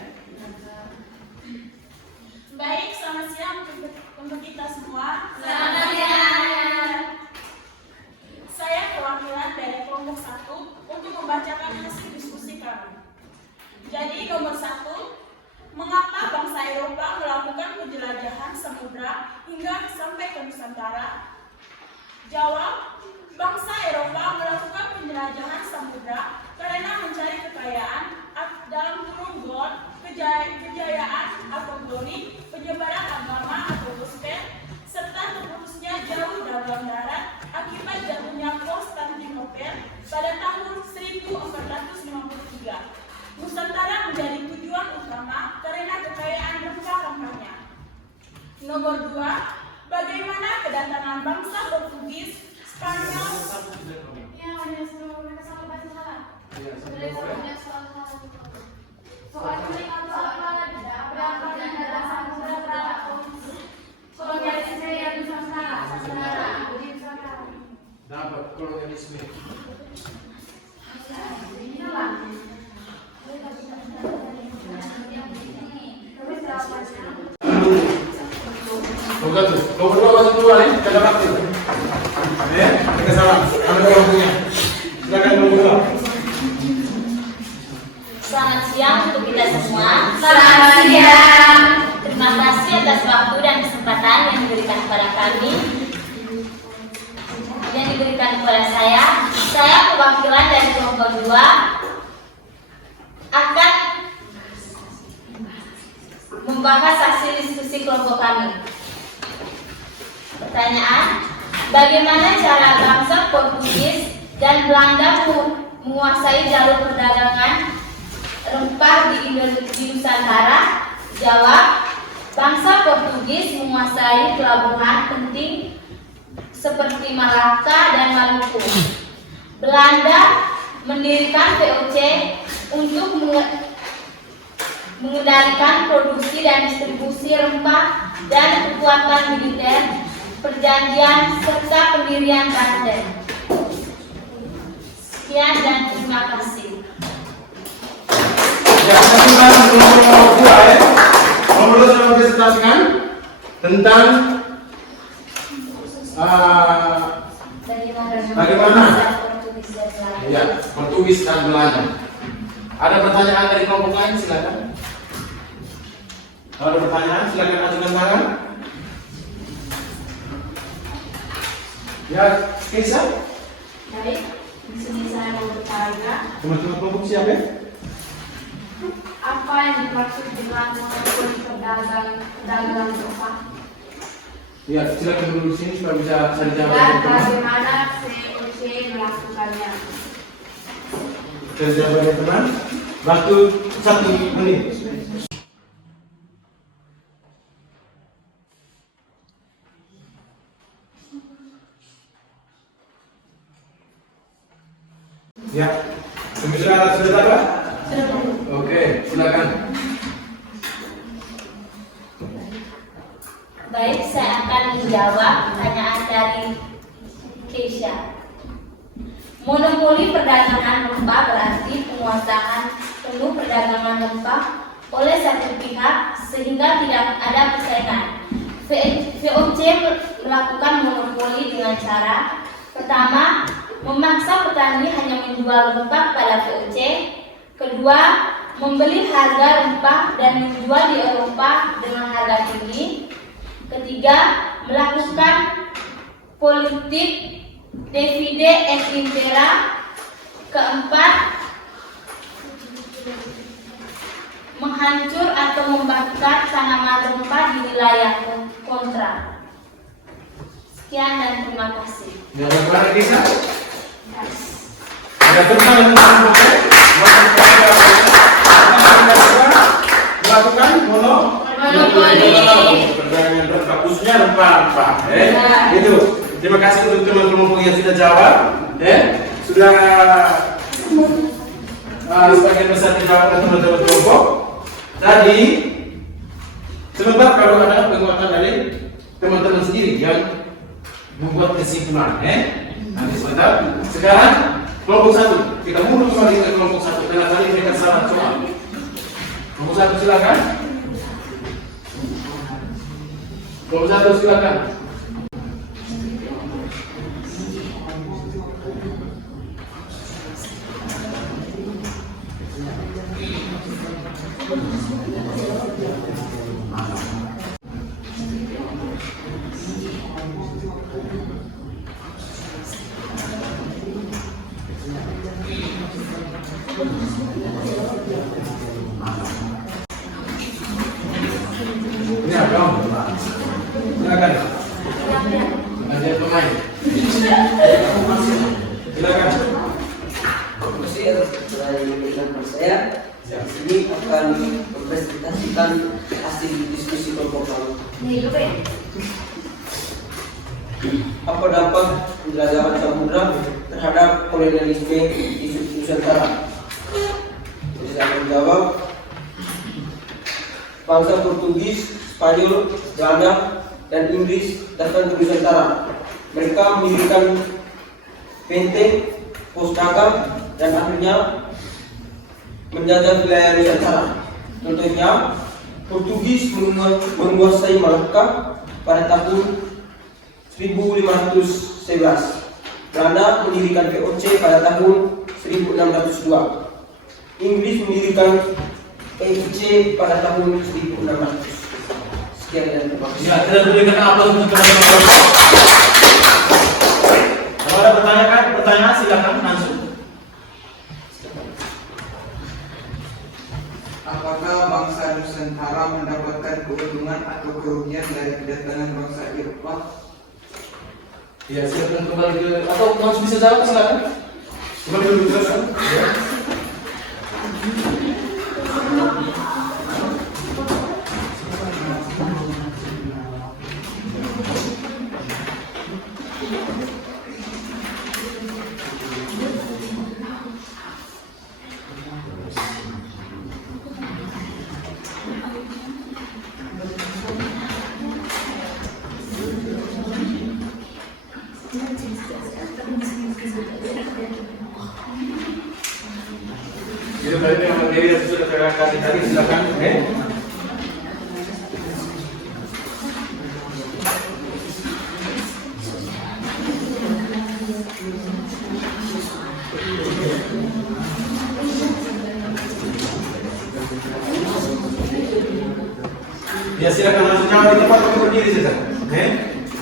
Baik, selamat siang untuk kita semua. Selamat siang. Saya perwakilan dari kelompok 1 untuk membacakan hasil diskusi kami. Jadi nomor 1, mengapa bangsa Eropa melakukan penjelajahan samudra hingga sampai ke Nusantara? Jawab, bangsa Eropa melakukan penjelajahan samudra karena mencari kekayaan dalam kurung gold, kejayaan atau glory, penyebaran agama atau gospel, serta terputusnya jauh dalam darat akibat jatuhnya Konstantinopel pada tahun 1453. Nusantara menjadi tujuan utama karena kekayaan rempah-rempahnya. Nomor 2, bagaimana kedatangan bangsa Portugis, Spanyol, Dapat kolonialisme. Nomor 2 masuk duluan ya, jaga waktu. Ya, kita salam. Ambil kelompoknya. Silakan nomor 2. Selamat siang untuk kita semua. Selamat siang. Terima kasih atas waktu dan kesempatan yang diberikan kepada kami. Yang diberikan kepada saya. Saya perwakilan dari kelompok 2 akan membahas hasil diskusi kelompok kami. Pertanyaan, bagaimana cara bangsa Portugis dan Belanda menguasai jalur perdagangan rempah di Nusantara? Jawab, bangsa Portugis menguasai pelabuhan penting seperti Malaka dan Maluku. Belanda mendirikan VOC untuk mengendalikan produksi dan distribusi rempah dan kekuatan militer, perjanjian serta pendirian Banten. Sekian dan terima kasih. Ya, kita nomor 2 ya. Nomor 2 sudah mempresentasikan tentang bagaimana ya, Portugis dan Belanda. Ada pertanyaan dari kelompok lain, silakan. Kalau ada pertanyaan, silakan ajukan tangan. Ya, Keisa. Baik, di sini saya mau bertanya, Teman-teman kelompok siapa ya? apa yang dimaksud dengan monopoli perdagangan rempah? Ya, silakan dulu di sini supaya bisa dijawab. Dan bagaimana VOC melakukannya? Saya jawab teman. Waktu 1 menit. Ya, sudah dapat? Oke, silakan. Baik, saya akan menjawab pertanyaan dari Keisha. Monopoli perdagangan rempah berarti penguasaan penuh perdagangan rempah oleh satu pihak sehingga tidak ada persaingan. VOC melakukan monopoli dengan cara pertama, memaksa petani hanya menjual rempah pada VOC. Kedua, membeli harga rempah dan menjual di Eropa dengan harga tinggi. Ketiga, melakukan politik divide et impera. Keempat, menghancur atau membakar tanaman rempah di wilayah kontra. Sekian dan terima kasih. Yang mana kisah? Melakukan monopoli. Perdagangan rempah, khususnya rempah-rempah. Itu. Terima kasih untuk teman-teman yang sudah jawab. Sudah sebagian besar dijawab oleh teman-teman kelompok. Tadi sebentar kalau ada penguatan dari teman-teman sendiri yang membuat kesimpulan. Nanti sebentar. Sekarang kelompok 1. Kita mundur kembali ke kelompok 1 karena tadi mereka salah soal. Kelompok 1 silakan. Kelompok 1 silakan. Ini apa? Silakan. Ada pemain. Silakan. Terima kasih atas penjelasan saya. Di sini akan mempresentasikan hasil diskusi kelompok kami. Apa dampak penjelajahan samudra terhadap kolonialisme di Nusantara? Jadi saya akan menjawab. Bangsa Portugis, Spanyol, Belanda, dan Inggris datang ke Nusantara. Mereka mendirikan benteng, pos dagang, dan akhirnya menjajah wilayah Nusantara. Contohnya, Portugis menguasai Malaka pada tahun 1511. Belanda mendirikan VOC pada tahun 1602. Inggris mendirikan EIC pada tahun 1600. Sekian dan terima kasih. Ya, kita berikan aplaus untuk teman-teman. Kalau ada pertanyaan silakan langsung. Apakah bangsa Nusantara mendapatkan keuntungan atau kerugian dari kedatangan bangsa Eropa? Ya, silakan kembali ke atau langsung bisa jawab silakan. Kembali dulu silakan. Ya. Jadi tadi yang materi yang sudah saya kasih tadi silakan. Ya silakan langsung jawab di tempat atau berdiri saja.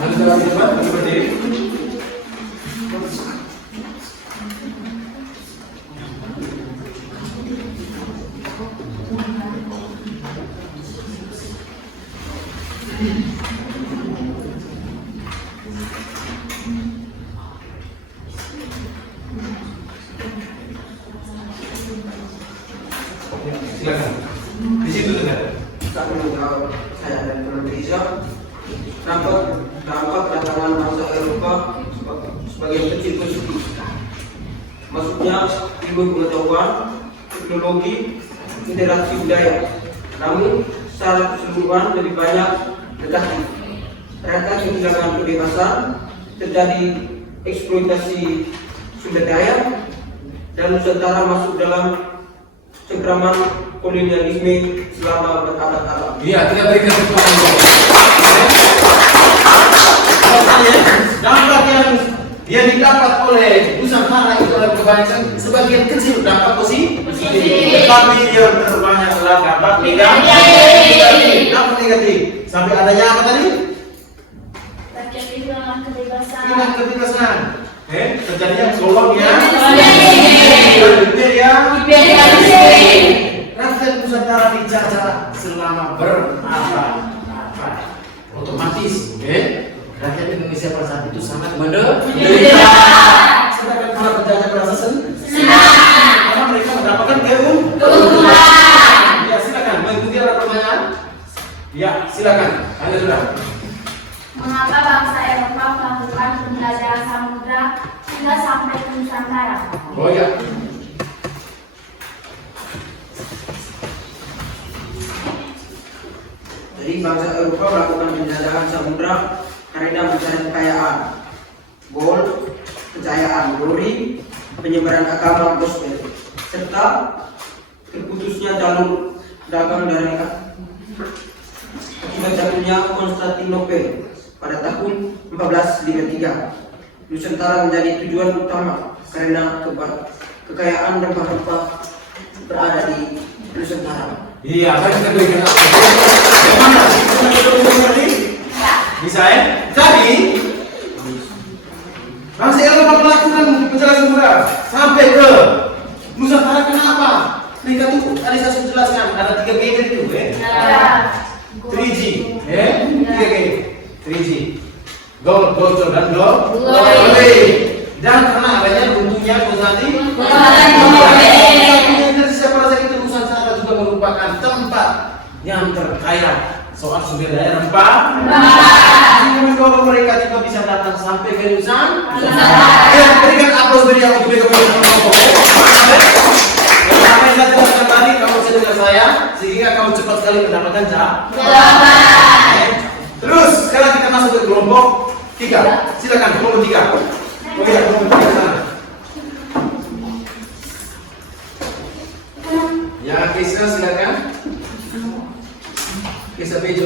Langsung jawab di tempat atau berdiri. Silakan. Di situ saja. Saya menjawab saya dan Indonesia. Dampak kedatangan bangsa Eropa sebagai kecil positif. Maksudnya ilmu pengetahuan, teknologi, interaksi budaya. Namun secara keseluruhan lebih banyak negatif. Terdapat kehilangan kebebasan, terjadi eksploitasi sumber daya, dan Nusantara masuk dalam cengkraman kolonialisme selama berabad-abad. Iya, kita berikan tepuk tangan. Dampak yang didapat oleh Nusantara itu adalah kebanyakan sebagian kecil dampak positif, tetapi yang terbanyak adalah dampak negatif. Dampak negatif. Sampai adanya apa tadi? Kehilangan kebebasan. Hilang kebebasan. Terjadinya kolonial. Rakyat Nusantara dijajah selama berabad-abad. Otomatis, rakyat Indonesia pada saat itu sangat menderita. Sedangkan para penjajah merasa senang. sudah. Mengapa bangsa Eropa melakukan penjelajahan samudra hingga sampai ke Nusantara? Oh ya. Jadi bangsa Eropa melakukan penjajahan samudra karena mencari kekayaan, gold, kejayaan, glory, penyebaran agama gospel, serta terputusnya jalur dagang dari akibat jatuhnya Konstantinopel pada tahun 1453. Nusantara menjadi tujuan utama karena kekayaan rempah-rempah berada di Nusantara. Iya, saya bisa berikan apa? Bagaimana? Bisa ya? Jadi, bangsa Eropa melakukan penjelasan murah sampai ke Nusantara. Kenapa? Mereka tuh tadi saya sudah jelaskan ada 3 G itu, Ya. 3G, 3G, 3G, gold, dan glory. Dan karena adanya bentuknya pada saat itu Nusantara juga merupakan tempat yang terkaya soal sumber daya rempah. Sehingga mendorong mereka juga bisa datang sampai ke Nusantara. Ya, berikan aplaus beri yang untuk Sampai saya jelaskan tadi, kamu bisa dengar saya sehingga kamu cepat sekali mendapatkan jawaban. Terus sekarang kita masuk ke kelompok 3. Silakan kelompok 3. Oh iya, kelompok 3 sana. Ya, Kisah silakan. Kisah Bejo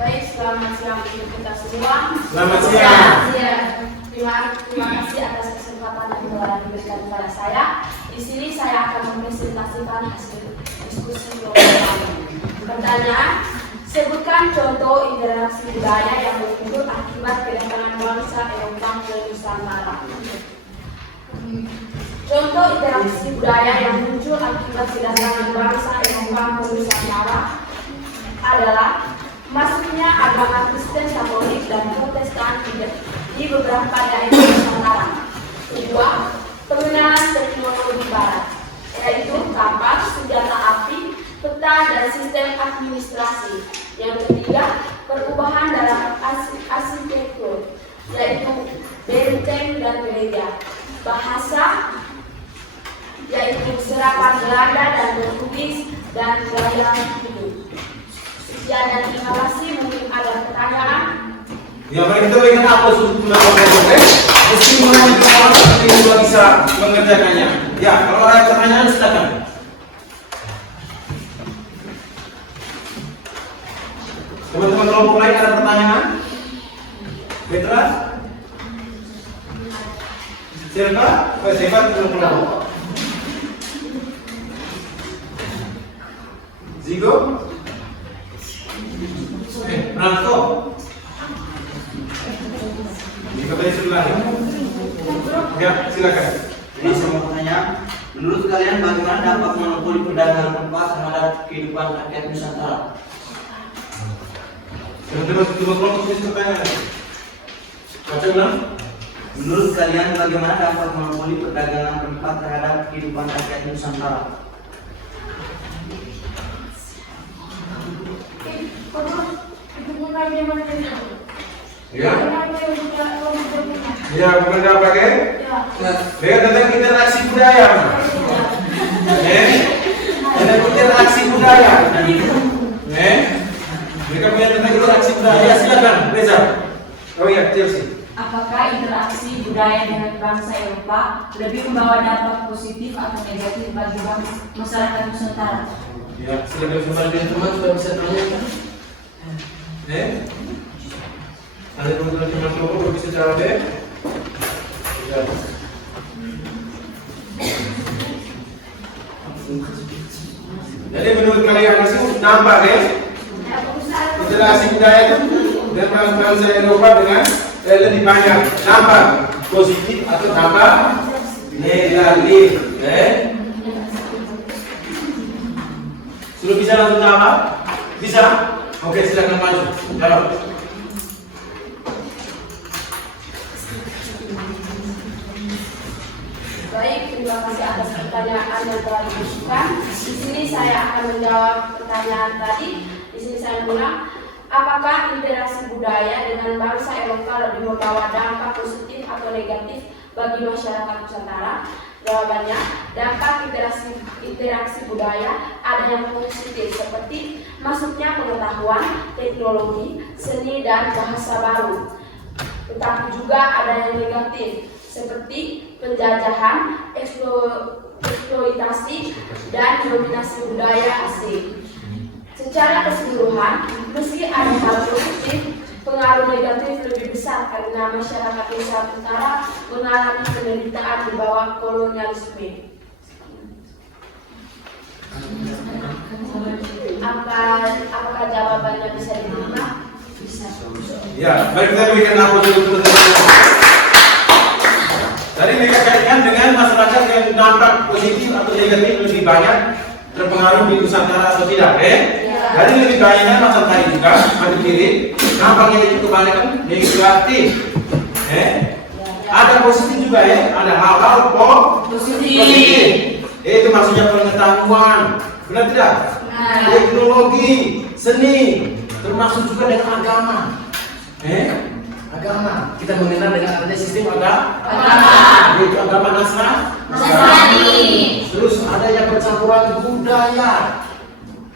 Baik, selamat siang untuk kita semua. Selamat siang. Terima kasih atas kesempatan yang telah diberikan kepada saya. Di sini saya akan mempresentasikan hasil diskusi kelompok kami. Pertanyaan: sebutkan contoh interaksi budaya yang muncul akibat kedatangan bangsa Eropa ke Nusantara. Contoh interaksi budaya yang muncul akibat kedatangan bangsa Eropa ke Nusantara adalah masuknya agama Kristen, Katolik, dan Protestan di beberapa daerah Nusantara. Kedua, pengenalan teknologi Barat, yaitu kampas, senjata api, peta, dan sistem administrasi. Yang ketiga, perubahan dalam arsitektur, yaitu benteng dan gereja. Bahasa, yaitu serapan Belanda dan Portugis, dan gaya hidup. Ya, dan terima kasih. Mungkin ada pertanyaan. Ya, mari kita berikan aplaus untuk teman-teman. Meski mulai awal, tapi juga bisa mengerjakannya. Ya, kalau ada pertanyaan silakan. Teman-teman kelompok lain ada pertanyaan? Petra? Siapa? Siapa kelompok? Zigo? Branko? Jika boleh silakan. Ya, silakan. Ini saya mau tanya, menurut kalian bagaimana dampak monopoli perdagangan rempah terhadap kehidupan rakyat Nusantara? Teman-teman kelompok ini pertanyaan. Macam Menurut kalian bagaimana dampak monopoli perdagangan rempah terhadap kehidupan rakyat Nusantara? Ya. Ya, kemudian apa ke? Ya, tentang interaksi budaya. Tentang interaksi budaya. Mereka punya tentang interaksi budaya. Silakan, Reza. Oh iya, Chelsea. Apakah interaksi budaya dengan bangsa Eropa lebih membawa dampak positif atau negatif bagi masyarakat Nusantara? Ya, silakan sebagian teman sudah bisa tanya kan? Ada teman-teman kelompok bisa jawab ya? Ya. Jadi menurut kalian masih nampak ya? Interaksi budaya itu dengan bangsa Eropa dengan lebih banyak nampak positif atau nampak negatif. Sudah bisa langsung jawab? Bisa? Oke, silakan maju. Jawab. Baik, terima kasih atas pertanyaan yang telah diberikan. Di sini saya akan menjawab pertanyaan tadi. Di sini saya bilang, apakah interaksi budaya dengan bangsa Eropa lebih membawa dampak positif atau negatif bagi masyarakat Nusantara? Jawabannya, dampak interaksi budaya ada yang positif seperti masuknya pengetahuan, teknologi, seni, dan bahasa baru. Tetapi juga ada yang negatif seperti penjajahan, eksploitasi, dan dominasi budaya asing. Secara keseluruhan, meski ada hal positif, pengaruh negatif lebih besar karena masyarakat Nusantara mengalami penderitaan di bawah kolonialisme. Apakah jawabannya bisa diterima? Bisa. Ya, baik, kita berikan aplaus dulu. Tadi mereka kaitkan dengan masyarakat yang dampak positif atau negatif lebih banyak terpengaruh di Nusantara atau tidak, Jadi lebih banyaknya macam tadi juga, maju kiri, nampaknya itu kebanyakan negatif, Ada positif juga, Ada hal-hal positif. Itu maksudnya pengetahuan, benar tidak? Teknologi, seni, termasuk juga dengan agama, Agama, kita mengenal dengan adanya sistem agama, yaitu agama Nasrani. Terus ada yang percampuran budaya.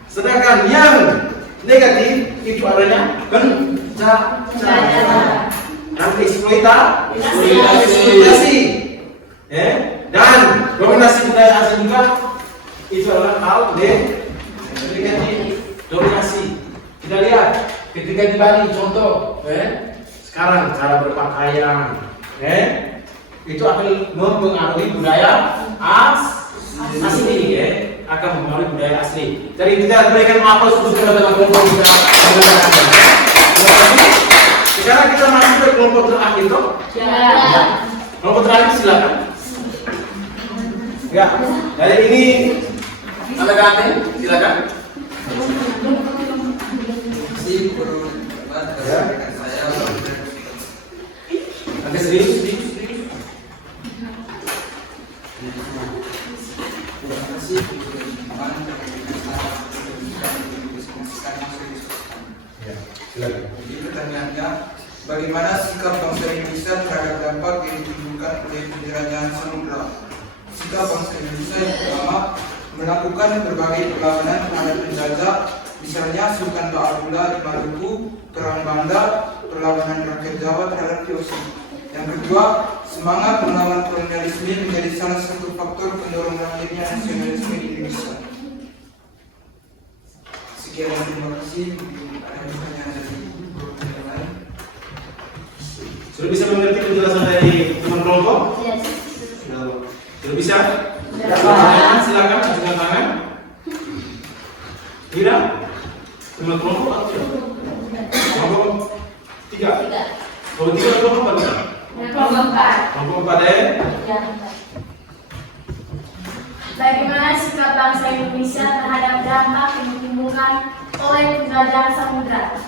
Sedangkan yang negatif itu adanya penjajahan dan eksploitasi, dan dominasi budaya asing juga itu adalah hal negatif. Dominasi. Kita lihat ketika di Bali contoh, sekarang cara berpakaian, itu akan mempengaruhi budaya asli, akan mempengaruhi budaya asli. Jadi kita berikan aplaus untuk teman-teman kelompok kita. Sekarang kita masuk ke kelompok terakhir, toh? Ya. Kelompok terakhir silakan. Ya, dari ini ada ganti, silakan. Agak serius. Jadi pertanyaannya, bagaimana sikap bangsa Indonesia terhadap dampak yang ditimbulkan oleh penjelajahan samudra? Sikap bangsa Indonesia yang pertama, melakukan berbagai perlawanan terhadap penjajah, misalnya Sultan Ba'abdullah di Maluku, Perang Banda, perlawanan rakyat Jawa terhadap VOC. Yang kedua, semangat melawan kolonialisme menjadi salah satu faktor pendorong lahirnya nasionalisme di Indonesia. Sekian dan terima kasih. Ada pertanyaan dari yang lain? Sudah bisa mengerti penjelasan dari teman kelompok? Sudah bisa? Silakan ajukan tangan. Tidak? Teman kelompok atau tidak? Kelompok 3. Kalau 3 kelompok berapa? Kelompok 4 Bagaimana sikap bangsa Indonesia terhadap dampak yang ditimbulkan oleh penjajahan samudra?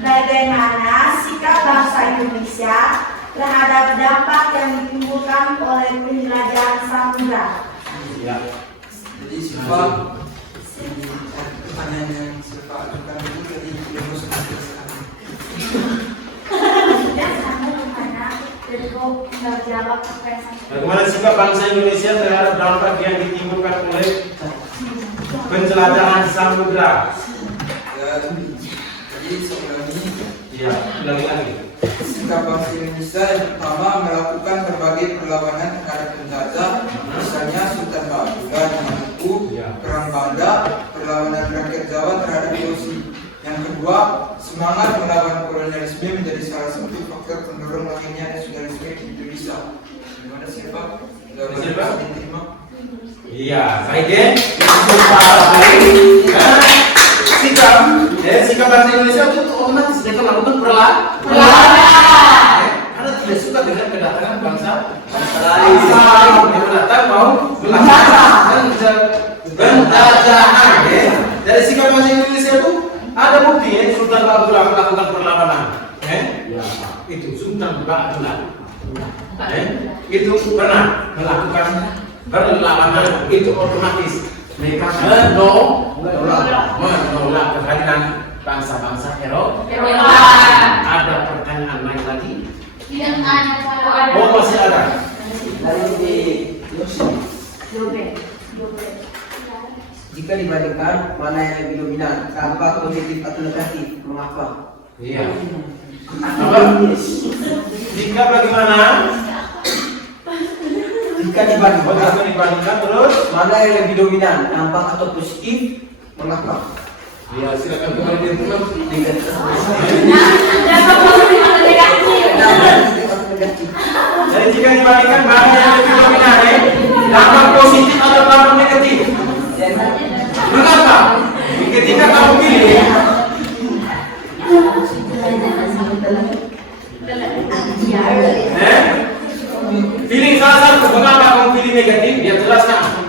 Bagaimana sikap bangsa Indonesia terhadap dampak yang ditimbulkan oleh penjelajahan samudra? Ya. Jadi sifat pertanyaan yang sifat ajukan itu tadi ilmu seperti bagaimana sikap bangsa Indonesia terhadap dampak yang ditimbulkan oleh penjelajahan samudra? Jadi sebelum ini, ulangi lagi. sikap bangsa Indonesia yang pertama melakukan berbagai perlawanan terhadap penjajah, misalnya Sultan Ba'abdullah di Maluku, Perang Banda, perlawanan rakyat Jawa terhadap VOC. Yang kedua, semangat melawan kolonialisme menjadi salah satu faktor pendorong lahirnya nasionalisme di Indonesia. Bagaimana sih Pak? Bisa diterima? Iya, baik ya. Sikap bangsa Indonesia itu otomatis mereka melakukan perlawanan. Karena tidak suka dengan kedatangan bangsa lain. Yang datang mau melakukan penjajahan. Dari sikap bangsa Indonesia itu ada bukti Sultan Ba'abdullah melakukan perlawanan. itu pernah melakukan perlawanan, itu otomatis mereka menolak kehadiran bangsa-bangsa Eropa. Ada pertanyaan lain lagi? Tidak ada. Oh, masih ada. Jika dibandingkan mana yang lebih dominan, dampak positif atau negatif, mengapa? Iya. Apa? Jika bagaimana? Jika dibandingkan terus mana yang lebih dominan, dampak atau positif, mengapa? ya silakan kembali di rumah. Dampak positif atau negatif? Jadi jika dibandingkan mana yang lebih dominan, dampak positif atau dampak negatif? Mengapa? Ketika kamu pilih, pilih salah satu, mengapa kamu pilih negatif? Ya jelaskan.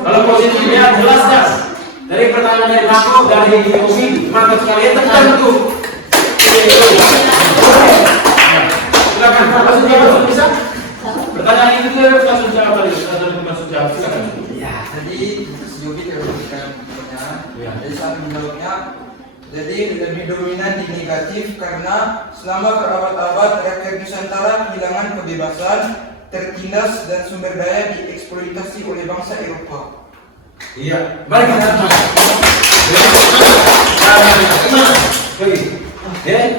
Kalau positif ya jelaskan. Dari pertanyaan dari aku, dari Yogi, maka sekalian tertentu. Silakan, langsung jawab, bisa? Pertanyaan itu harus langsung jawab tadi, langsung jawab. Silakan. Ya, tadi Yogi tidak memberikan pertanyaan. Jadi saya menjawabnya. Jadi lebih dominan di negatif karena selama berabad-abad rakyat Nusantara kehilangan kebebasan, tertindas dan sumber daya dieksploitasi oleh bangsa Eropa. Iya, mari kita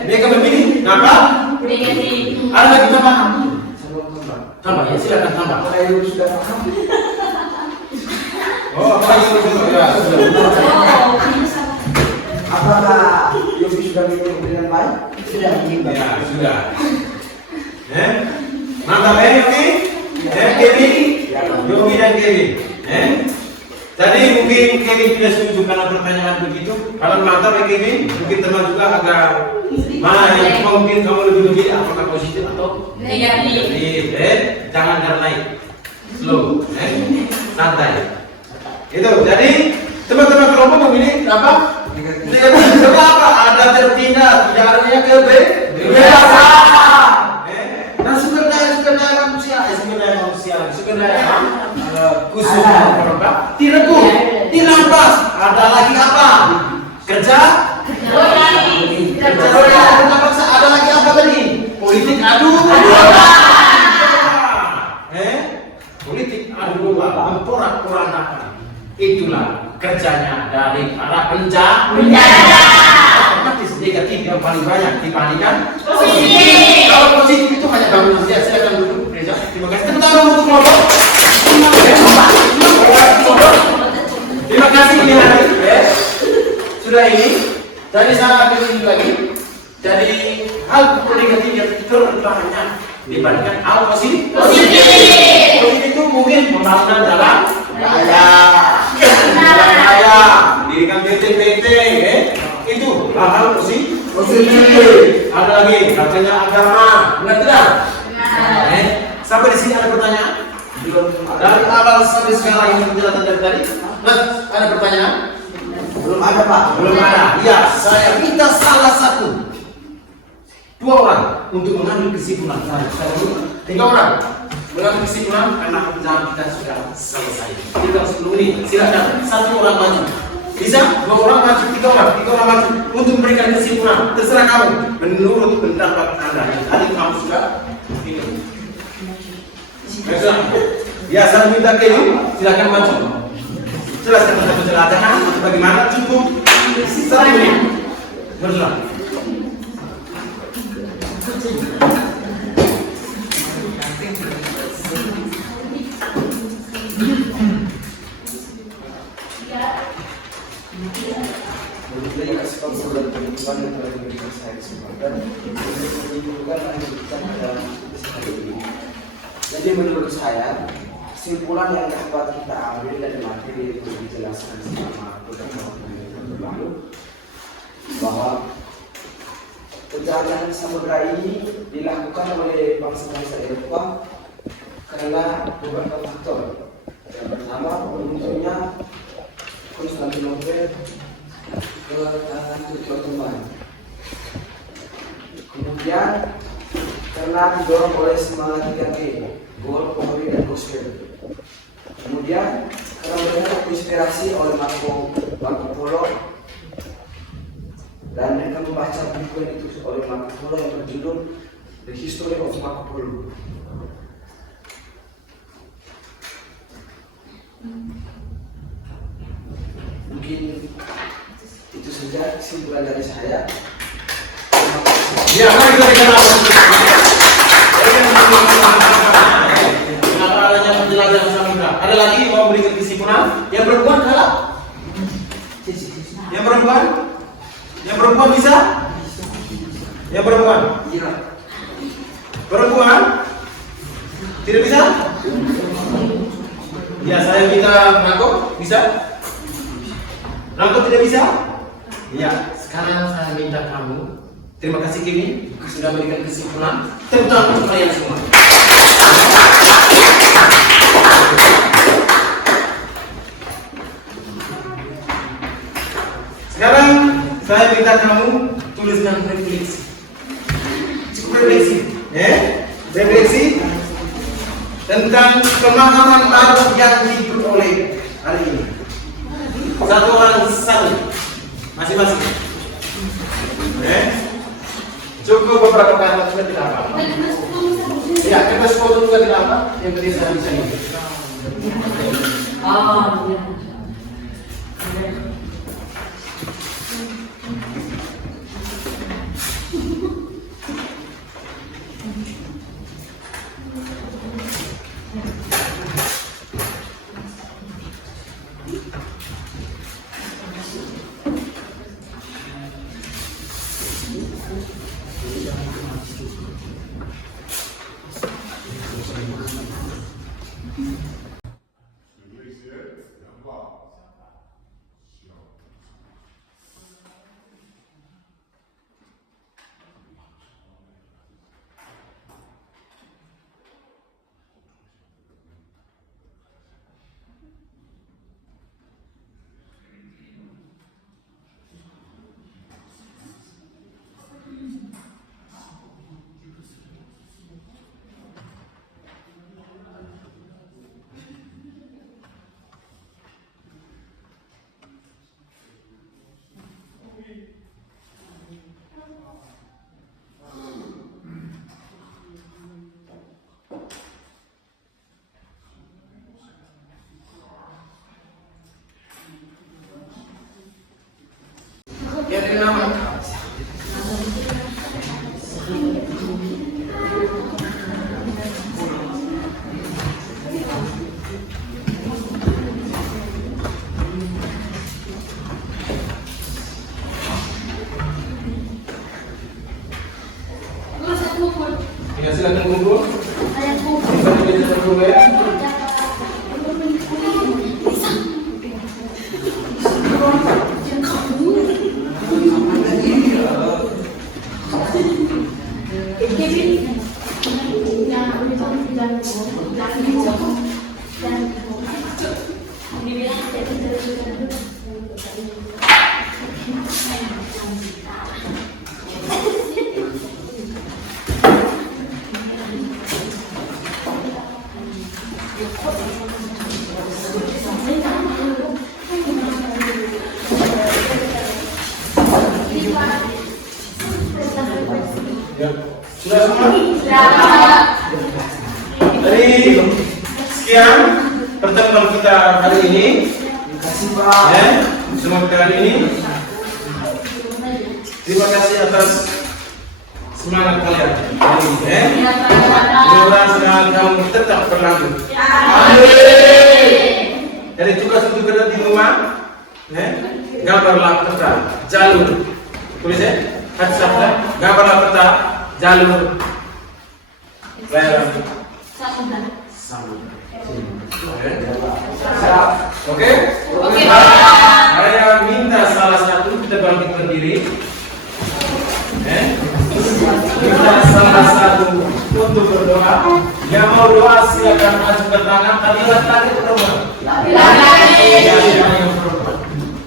mereka memilih apa? Negatif. Ada lagi tambah? Tambah ya, silakan tambah. Saya sudah paham. Oh, apa yang sudah? Apakah Yogi sudah minum dengan baik? Sudah minum. Ya, sudah. Mantap ya, Yogi? Kevin? Yogi dan Kevin. Tadi mungkin Kevin tidak setuju karena pertanyaan begitu. Kalau mantap ya Kevin, mungkin teman juga agak mana yang mungkin kamu lebih memilih apakah positif atau Negatif. Jangan naik, slow, santai. Itu. Jadi teman-teman kelompok memilih apa? Negatif. Kenapa? Ada tertindas, tidak adanya kebebasan. Dan sumber daya manusia, sumber daya khusus direbut, dirampas. Ada lagi apa? Kerja bangsa. Ada lagi apa tadi? Politik adu domba. Politik adu domba, memporak-porandakan. Itulah kerjanya dari para penjajah. Otomatis negatif yang paling banyak dibandingkan positif. Kalau positif itu hanya bangun saja. Silakan duduk, Reza. Terima kasih. Tepuk tangan untuk kelompok. Terima kasih ini hari. Sudah ini. Jadi saya akan ini lagi. Jadi hal negatif yang terbanyak dibandingkan hal positif. Positif itu mungkin pembangunan jalan raya, dirikan BT, itu hal-hal positif. Ada lagi katanya agama, benar tidak? Sampai di sini ada pertanyaan? Dari awal sampai sekarang ini penjelasan dari tadi. Ada pertanyaan? Belum ada Pak. Belum ada. Ya, saya minta salah satu, 2 orang untuk mengambil kesimpulan. 3 orang mengambil kesimpulan karena pembicaraan kita sudah selesai. Kita 10 menit. Silakan 1 orang maju. Bisa? 2 orang maju, 3 orang maju untuk memberikan kesimpulan. Terserah kamu menurut pendapat Anda. Tadi kamu sudah ini. Ya, saya minta Kevin, silakan maju. Jelaskan tentang penjelasan bagaimana cukup 1 menit. Bergerak. Jadi menurut saya kesimpulan yang dapat kita ambil dari materi itu dijelaskan selama beberapa menit lalu bahwa penjajahan samudera ini dilakukan oleh bangsa-bangsa Eropa karena beberapa faktor. Yang pertama munculnya Konstantinopel ke tangan Turki Ottoman. Kemudian karena didorong oleh semangat 3G, goal, pemberi, dan gospel. Kemudian karena mereka terinspirasi oleh Marco Polo dan mereka membaca buku yang ditulis oleh Marco Polo yang berjudul The History of Marco Polo. Mungkin itu saja kesimpulan dari saya. Ya, mari kita kenal. Kenapa adanya penjelasan Samudra? Ada lagi yang mau berikan kesimpulan? Yang perempuan kalah? Yang perempuan? Yang perempuan bisa? Yang perempuan? Iya. Perempuan? Tidak bisa? Ya, saya minta Rangko, bisa? Rangko tidak bisa? Ya, sekarang saya minta kamu. Terima kasih Kimi sudah memberikan kesimpulan tentang untuk kalian semua. Sekarang saya minta kamu tuliskan refleksi. Cukup refleksi, refleksi tentang pemahaman baru yang diperoleh hari ini. Satu orang satu, masing-masing. Cukup beberapa kata sudah tidak apa. Ya, kertas foto juga tidak apa. Yang penting saya bisa ini. Ya, dari nama. Ya, silakan kumpul. Sampai kita dulu ya. Sudah semua? Dari sekian pertemuan kita hari ini. Terima kasih Pak. Semua kita hari ini. Terima kasih atas semangat kalian hari ini. Mudah-mudahan kamu tetap berlanjut. Dari tugas untuk kerja di rumah, gambarlah peta jalur. Tulis ya, hati sabda, gambarlah peta jalur layar Samudra. Oke? Saya minta salah satu kita bangkit berdiri. Minta salah satu untuk berdoa. Yang mau doa silakan ajukan tangan. Tapi laki-laki atau perempuan?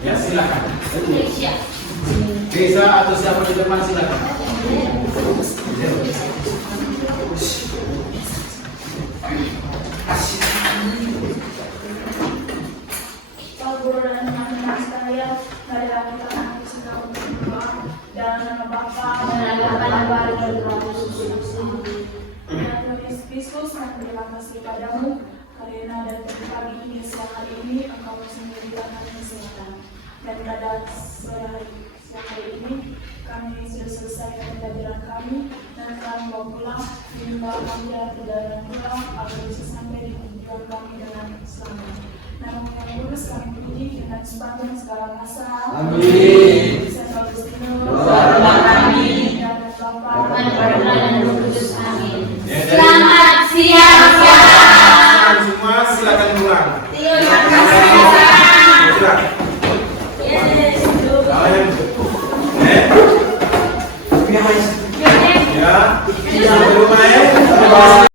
Ya, silakan. Desa atau siapa di depan silakan. Marilah kita mengucapkan untuk berdoa dalam nama Bapa dan Bapa dan Roh Kudus. dan Tuhan Kristus, kami berterima kasih padamu karena dari pagi hingga siang hari ini Engkau masih memberikan kami kesehatan. Dan pada sore hari siang hari ini kami sudah selesai pembelajaran kami dan kami mau pulang. Minta kami dalam perjalanan pulang agar bisa sampai di tujuan kami dengan selamat. Nama yang kudus kami puji dengan sepanjang segala masa. Amin. Serta Agustinus, Doa kami. dan Bapa Dan Putra dan Roh Kudus. Amin. Selamat siang, Pak. Semua silakan pulang. Terima kasih. Pulang. Yesus. Ya. Sampai rumah ya.